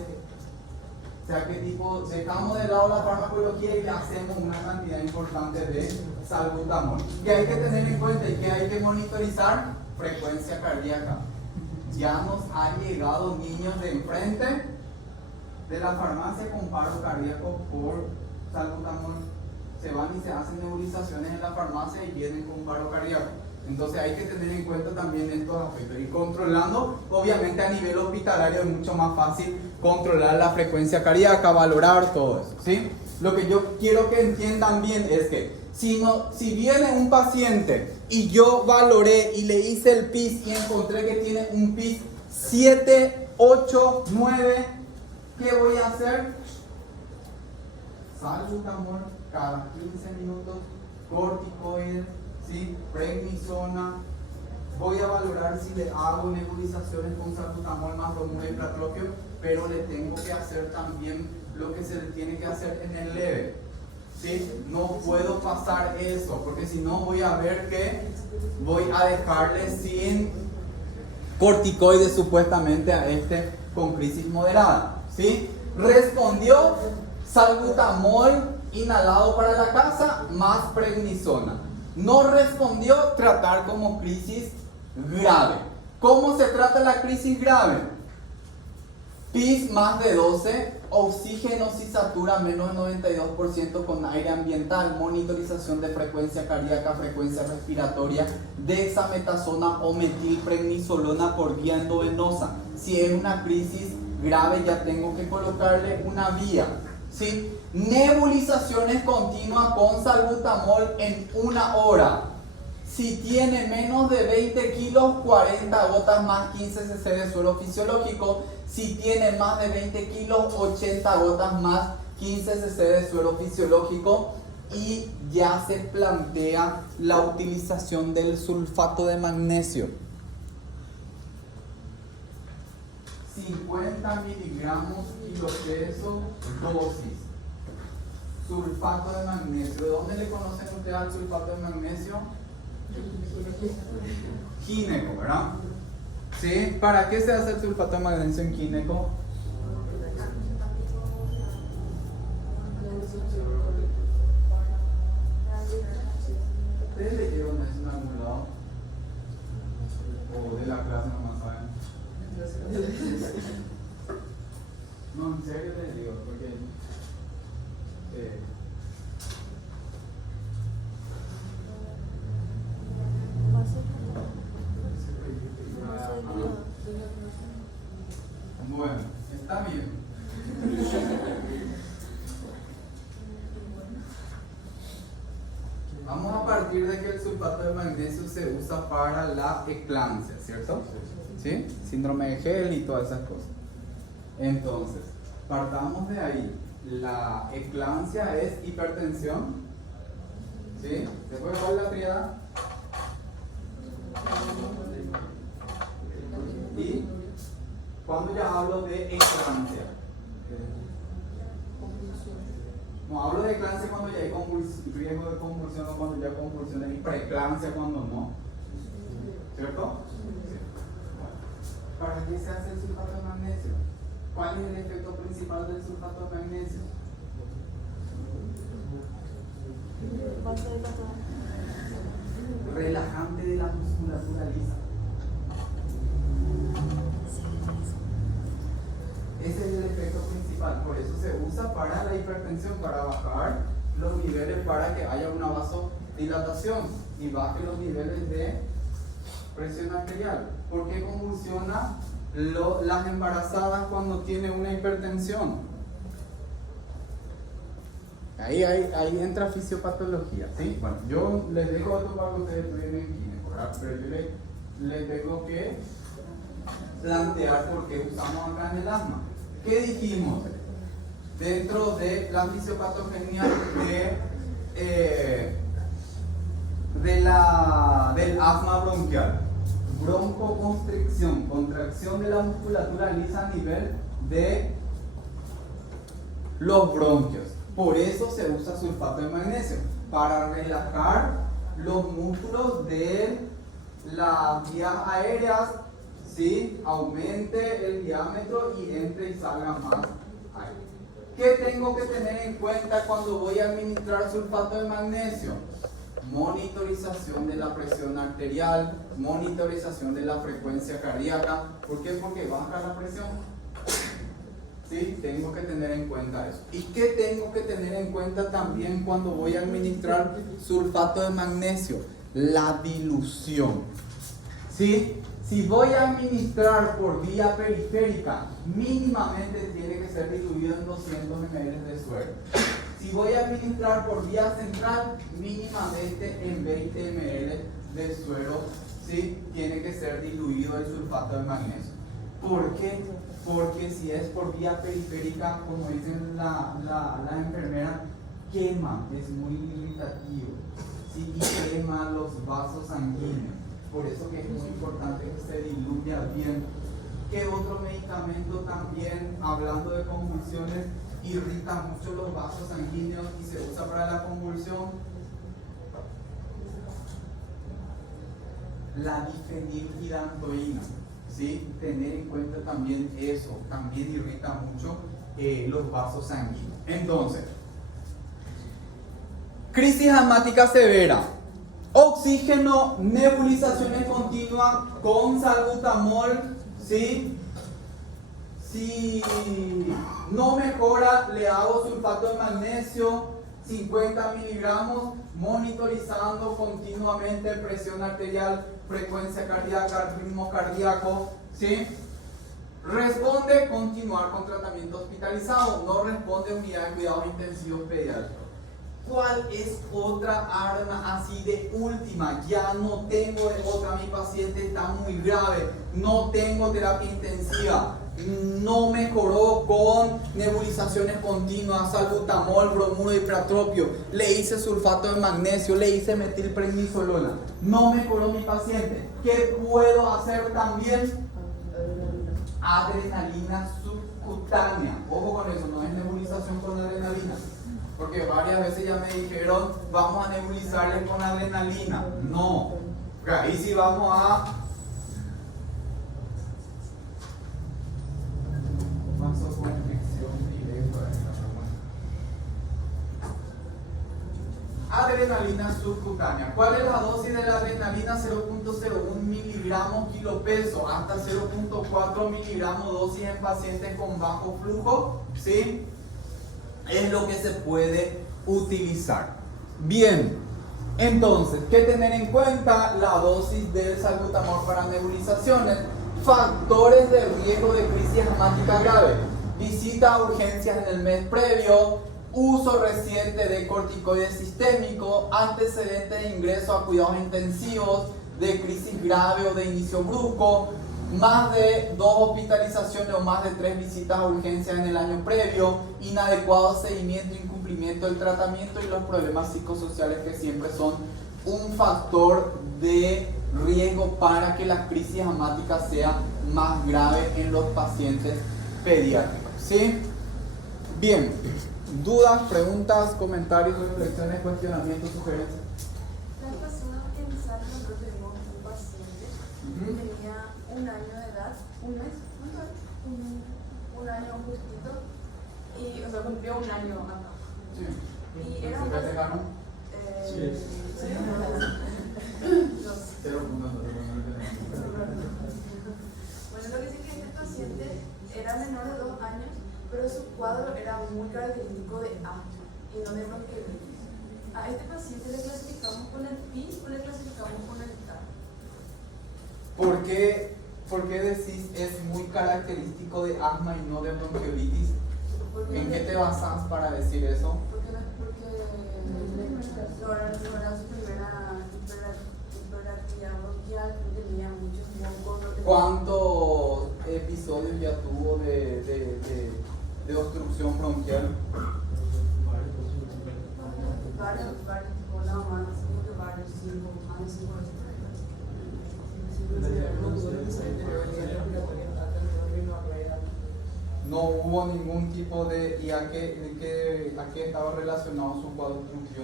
O sea que tipo, dejamos de lado la farmacología y le hacemos una cantidad importante de salbutamol. Que hay que tener en cuenta y que hay que monitorizar frecuencia cardíaca. Ya nos han llegado niños de enfrente de la farmacia con paro cardíaco por salbutamol. Se van y se hacen nebulizaciones en la farmacia y vienen con paro cardíaco. Entonces hay que tener en cuenta también estos aspectos. Y controlando, obviamente a nivel hospitalario es mucho más fácil controlar la frecuencia cardíaca, valorar todo eso, ¿sí? Lo que yo quiero que entiendan bien es que si viene un paciente y yo valoré y le hice el PIS y encontré que tiene un PIS 7, 8, 9, ¿qué voy a hacer? Salbutamol cada 15 minutos, corticoides, ¿sí? Prednisona. Voy a valorar si le hago nebulizaciones con salbutamol más bromuro y platropio, pero le tengo que hacer también lo que se le tiene que hacer en el leve. ¿Sí? No puedo pasar eso, porque si no voy a ver que voy a dejarle sin corticoides supuestamente a este con crisis moderada. ¿Sí? Respondió salbutamol inhalado para la casa más prednisona. No respondió, tratar como crisis grave. ¿Cómo se trata la crisis grave? PIS más de 12, oxígeno si satura menos del 92% con aire ambiental, monitorización de frecuencia cardíaca, frecuencia respiratoria, dexametasona o metilprednisolona por vía endovenosa. Si es una crisis grave ya tengo que colocarle una vía. ¿Sí? Nebulizaciones continuas con salbutamol en 1 hora. Si tiene menos de 20 kilos, 40 gotas más 15 cc de suero fisiológico. Si tiene más de 20 kilos, 80 gotas más 15 cc de suero fisiológico. Y ya se plantea la utilización del sulfato de magnesio. 50 miligramos kilopeso dosis. Sulfato de magnesio. ¿De dónde le conocen ustedes al sulfato de magnesio? Gineco, ¿verdad? ¿Sí? ¿Para qué se hace el sulfato de magnesio en gineco? ¿Ustedes leyeron eso en algún lado? ¿O de la clase nomás saben? No, en serio les digo, porque bueno, está bien. partir de que el sulfato de magnesio se usa para la eclampsia, ¿cierto? ¿Sí? Síndrome de Gel y todas esas cosas. Entonces, partamos de ahí. La eclampsia es hipertensión. ¿Sí? Después, ¿cuál es la triada? Y cuando ya hablo de eclampsia. No, hablo de eclampsia cuando ya hay riesgo de convulsión o cuando ya hay convulsiones, y preeclampsia cuando no. ¿Cierto? Sí. ¿Para qué se hace el sulfato de magnesio? ¿Cuál es el efecto principal del sulfato de magnesio? Relajante de la musculatura lisa. Ese es el efecto principal, por eso se usa para la hipertensión, para bajar los niveles, para que haya una vasodilatación y baje los niveles de presión arterial. ¿Por qué convulsiona las embarazadas cuando tienen una hipertensión? Ahí entra fisiopatología, ¿sí? Bueno, yo les dejo esto para que ustedes estudien en química, pero yo les tengo que plantear por qué usamos acá en el asma. ¿Qué dijimos? Dentro de la fisiopatogenia del asma bronquial, broncoconstricción, contracción de la musculatura lisa a nivel de los bronquios. Por eso se usa sulfato de magnesio, para relajar los músculos de las vías aéreas, ¿sí? Aumente el diámetro y entre y salga más aire. ¿Qué tengo que tener en cuenta cuando voy a administrar sulfato de magnesio? Monitorización de la presión arterial, monitorización de la frecuencia cardíaca. ¿Por qué? Porque baja la presión. ¿Sí? Tengo que tener en cuenta eso. ¿Y qué tengo que tener en cuenta también cuando voy a administrar sulfato de magnesio? La dilución. ¿Sí? Si voy a administrar por vía periférica, mínimamente tiene que ser diluido en 200 ml de suero. Si voy a administrar por vía central, mínimamente en 20 ml de suero, ¿sí? Tiene que ser diluido el sulfato de magnesio. ¿Por qué? Porque si es por vía periférica, como dicen la enfermera, quema, es muy irritativo, ¿sí? Y quema los vasos sanguíneos. Por eso que es muy importante que se diluya bien. ¿Qué otro medicamento también, hablando de convulsiones, irrita mucho los vasos sanguíneos y se usa para la convulsión? La difenilgirantoína. ¿Sí? Tener en cuenta también eso, también irrita mucho los vasos sanguíneos. Entonces, crisis asmática severa, oxígeno, nebulizaciones continuas con salbutamol, ¿sí? Si no mejora, le hago sulfato de magnesio, 50 miligramos, monitorizando continuamente presión arterial, frecuencia cardíaca, ritmo cardíaco, ¿sí? Responde, continuar con tratamiento hospitalizado. No responde, unidad de cuidados intensivos pediátricos. ¿Cuál es otra arma así de última? Ya no tengo de otra, mi paciente está muy grave, no tengo terapia intensiva, no mejoró con nebulizaciones continuas, salbutamol, bromuro, ipratropio, le hice sulfato de magnesio, le hice metilprednisolona, no mejoró mi paciente. ¿Qué puedo hacer también? Adrenalina subcutánea. Ojo con eso, no es nebulización con adrenalina, porque varias veces ya me dijeron vamos a nebulizarles con adrenalina. No, ahí sí vamos a vasoconstricción directa. Adrenalina subcutánea. ¿Cuál es la dosis de la adrenalina? 0.01 miligramos kilo peso, hasta 0.4 miligramos dosis en pacientes con bajo flujo, ¿sí? Es lo que se puede utilizar. Bien, entonces, ¿qué tener en cuenta? La dosis del salbutamol para nebulizaciones. Factores de riesgo de crisis asmática grave: visita a urgencias en el mes previo, uso reciente de corticoides sistémicos, antecedentes de ingreso a cuidados intensivos, de crisis grave o de inicio brusco, más de 2 hospitalizaciones o más de 3 visitas a urgencias en el año previo, inadecuado seguimiento, incumplimiento del tratamiento y los problemas psicosociales que siempre son un factor de riesgo para que la crisis asmática sea más grave en los pacientes pediátricos. ¿Sí? Bien, dudas, preguntas, comentarios, reflexiones, cuestionamientos, sugerencias. La persona que empezaron nosotros tuvimos un paciente que tenía 1 año de edad, un mes, ¿cuánto es? Un año justito, y, o sea, cumplió 1 año acá. Sí. Y era ¿Se un festejaron? Sí. Bueno, lo que sí que este paciente era menor de 2 años, pero su cuadro era muy característico de asma y no de bronquiolitis. A este paciente le clasificamos con el PIS o le clasificamos con el TAR. ¿Por qué decís es muy característico de asma y no de bronquiolitis? ¿En qué te basas para decir eso? Porque no era su primera hiperactividad bronquial, no tenía muchos mocos. ¿Cuántos episodios ya tuvo de obstrucción bronquial? Varios, o nada más, creo que varios, 5, más de 5 veces. No hubo ningún tipo de... ¿Y a qué estaba relacionado su cuadro obstructivo?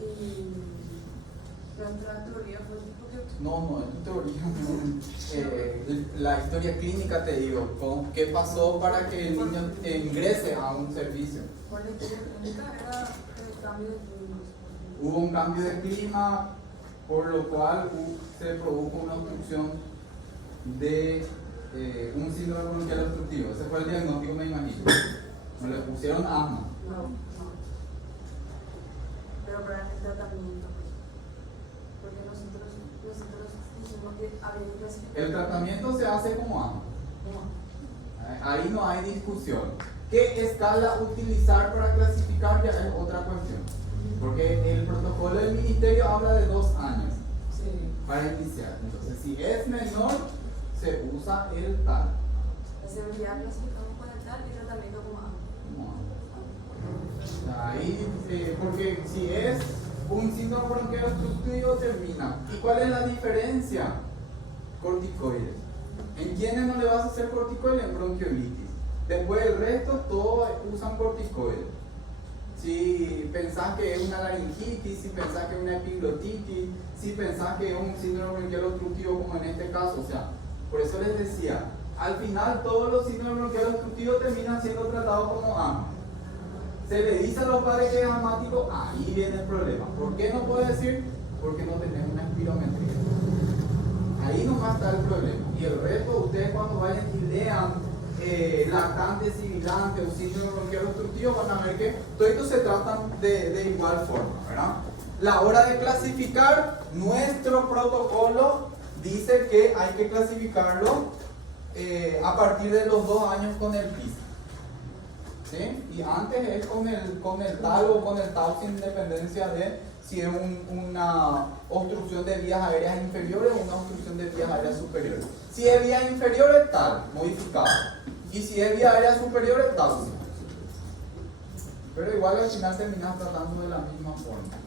Y nuestra teoría fue tipo que... No, es tu teoría. La historia clínica, te digo, ¿qué pasó para que el niño ingrese a un servicio? Con la historia clínica era el cambio de clima. Hubo un cambio de clima, por lo cual se produjo una obstrucción de un síndrome bronquial obstructivo. Ese fue el diagnóstico, me imagino. No le pusieron asma. No. Pero para el tratamiento. Porque nosotros dijimos que había que clasificar. El tratamiento se hace como asma. Ahí no hay discusión. ¿Qué escala utilizar para clasificar? Ya es otra cuestión. Porque el protocolo del ministerio habla de 2 años para iniciar. Entonces, si es menor, se usa el TAR. La severidad clasificamos con el TAR y el tratamiento como asma. Ahí, porque si es un síndrome bronquial obstructivo, termina. ¿Y cuál es la diferencia? Corticoides. ¿En quiénes no le vas a hacer corticoides? En bronquiolitis. Después el resto, todos usan corticoides. Si pensás que es una laringitis, si pensás que es una epiglotitis, si pensás que es un síndrome bronquial obstructivo, como en este caso, o sea, por eso les decía, al final todos los síndromes bronquiales obstructivos terminan siendo tratados como asma. Se le dice a los padres que es asmático, ahí viene el problema. ¿Por qué no puedo decir? Porque no tenemos una espirometría. Ahí nomás está el problema. Y el resto, ustedes cuando vayan y lean lactantes, sibilantes o síndrome bronquial obstructivo, van a ver que todos estos se tratan de igual forma, ¿verdad? La hora de clasificar, nuestro protocolo dice que hay que clasificarlo a partir de los 2 años con el PIS. ¿Sí? Y antes es con el TAL o con el TAU, sin dependencia de si es una obstrucción de vías aéreas inferiores o una obstrucción de vías aéreas superiores. Si es vías inferiores, TAL, modificado. Y si es vía aérea superior, TAU. Pero igual al final terminas tratando de la misma forma.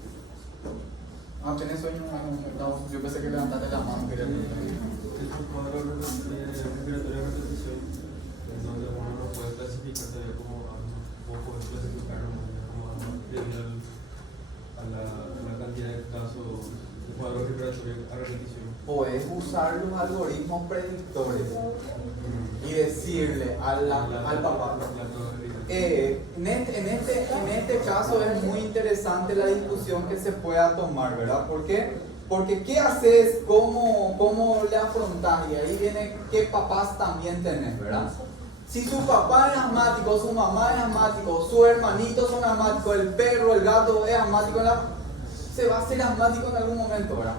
¿Tenés sueño? Yo pensé que levantaste la mano. Es un cuadro respiratorio de repetición, en donde uno no puede clasificar todavía como asma, o puede clasificarlo como asma debido a la cantidad de casos de cuadro respiratorio a repetición. Puedes usar los algoritmos predictores y decirle al papá. En este caso es muy interesante la discusión que se pueda tomar, ¿verdad? ¿Por qué? Porque ¿qué haces? ¿Cómo le afrontás? Y ahí viene qué papás también tenés, ¿verdad? Si su papá es asmático, su mamá es asmático, sus hermanitos son asmáticos, el perro, el gato es asmático, se va a hacer asmático en algún momento, ¿verdad?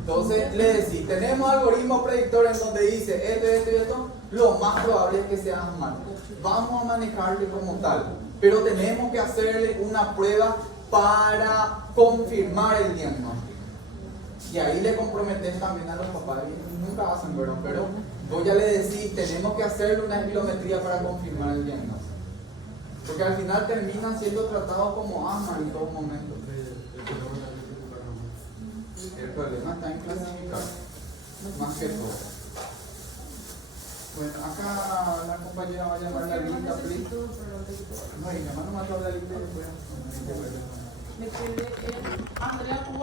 Entonces le decís, tenemos algoritmos predictores en donde dice esto y esto y esto, lo más probable es que sea asmático. Vamos a manejarle como tal. pero tenemos que hacerle una prueba para confirmar el diagnóstico. Y ahí le comprometes también a los papás, y nunca hacen, ¿verdad? Pero vos ya le decís, tenemos que hacerle una espirometría para confirmar el diagnóstico. Porque al final terminan siendo tratados como asma en todo momento. El problema está en clasificar, más que todo. Bueno, acá la compañera va a llamar la lista, please. No, y llamando más a la lista y después. Me quedé en Andrea Cuba.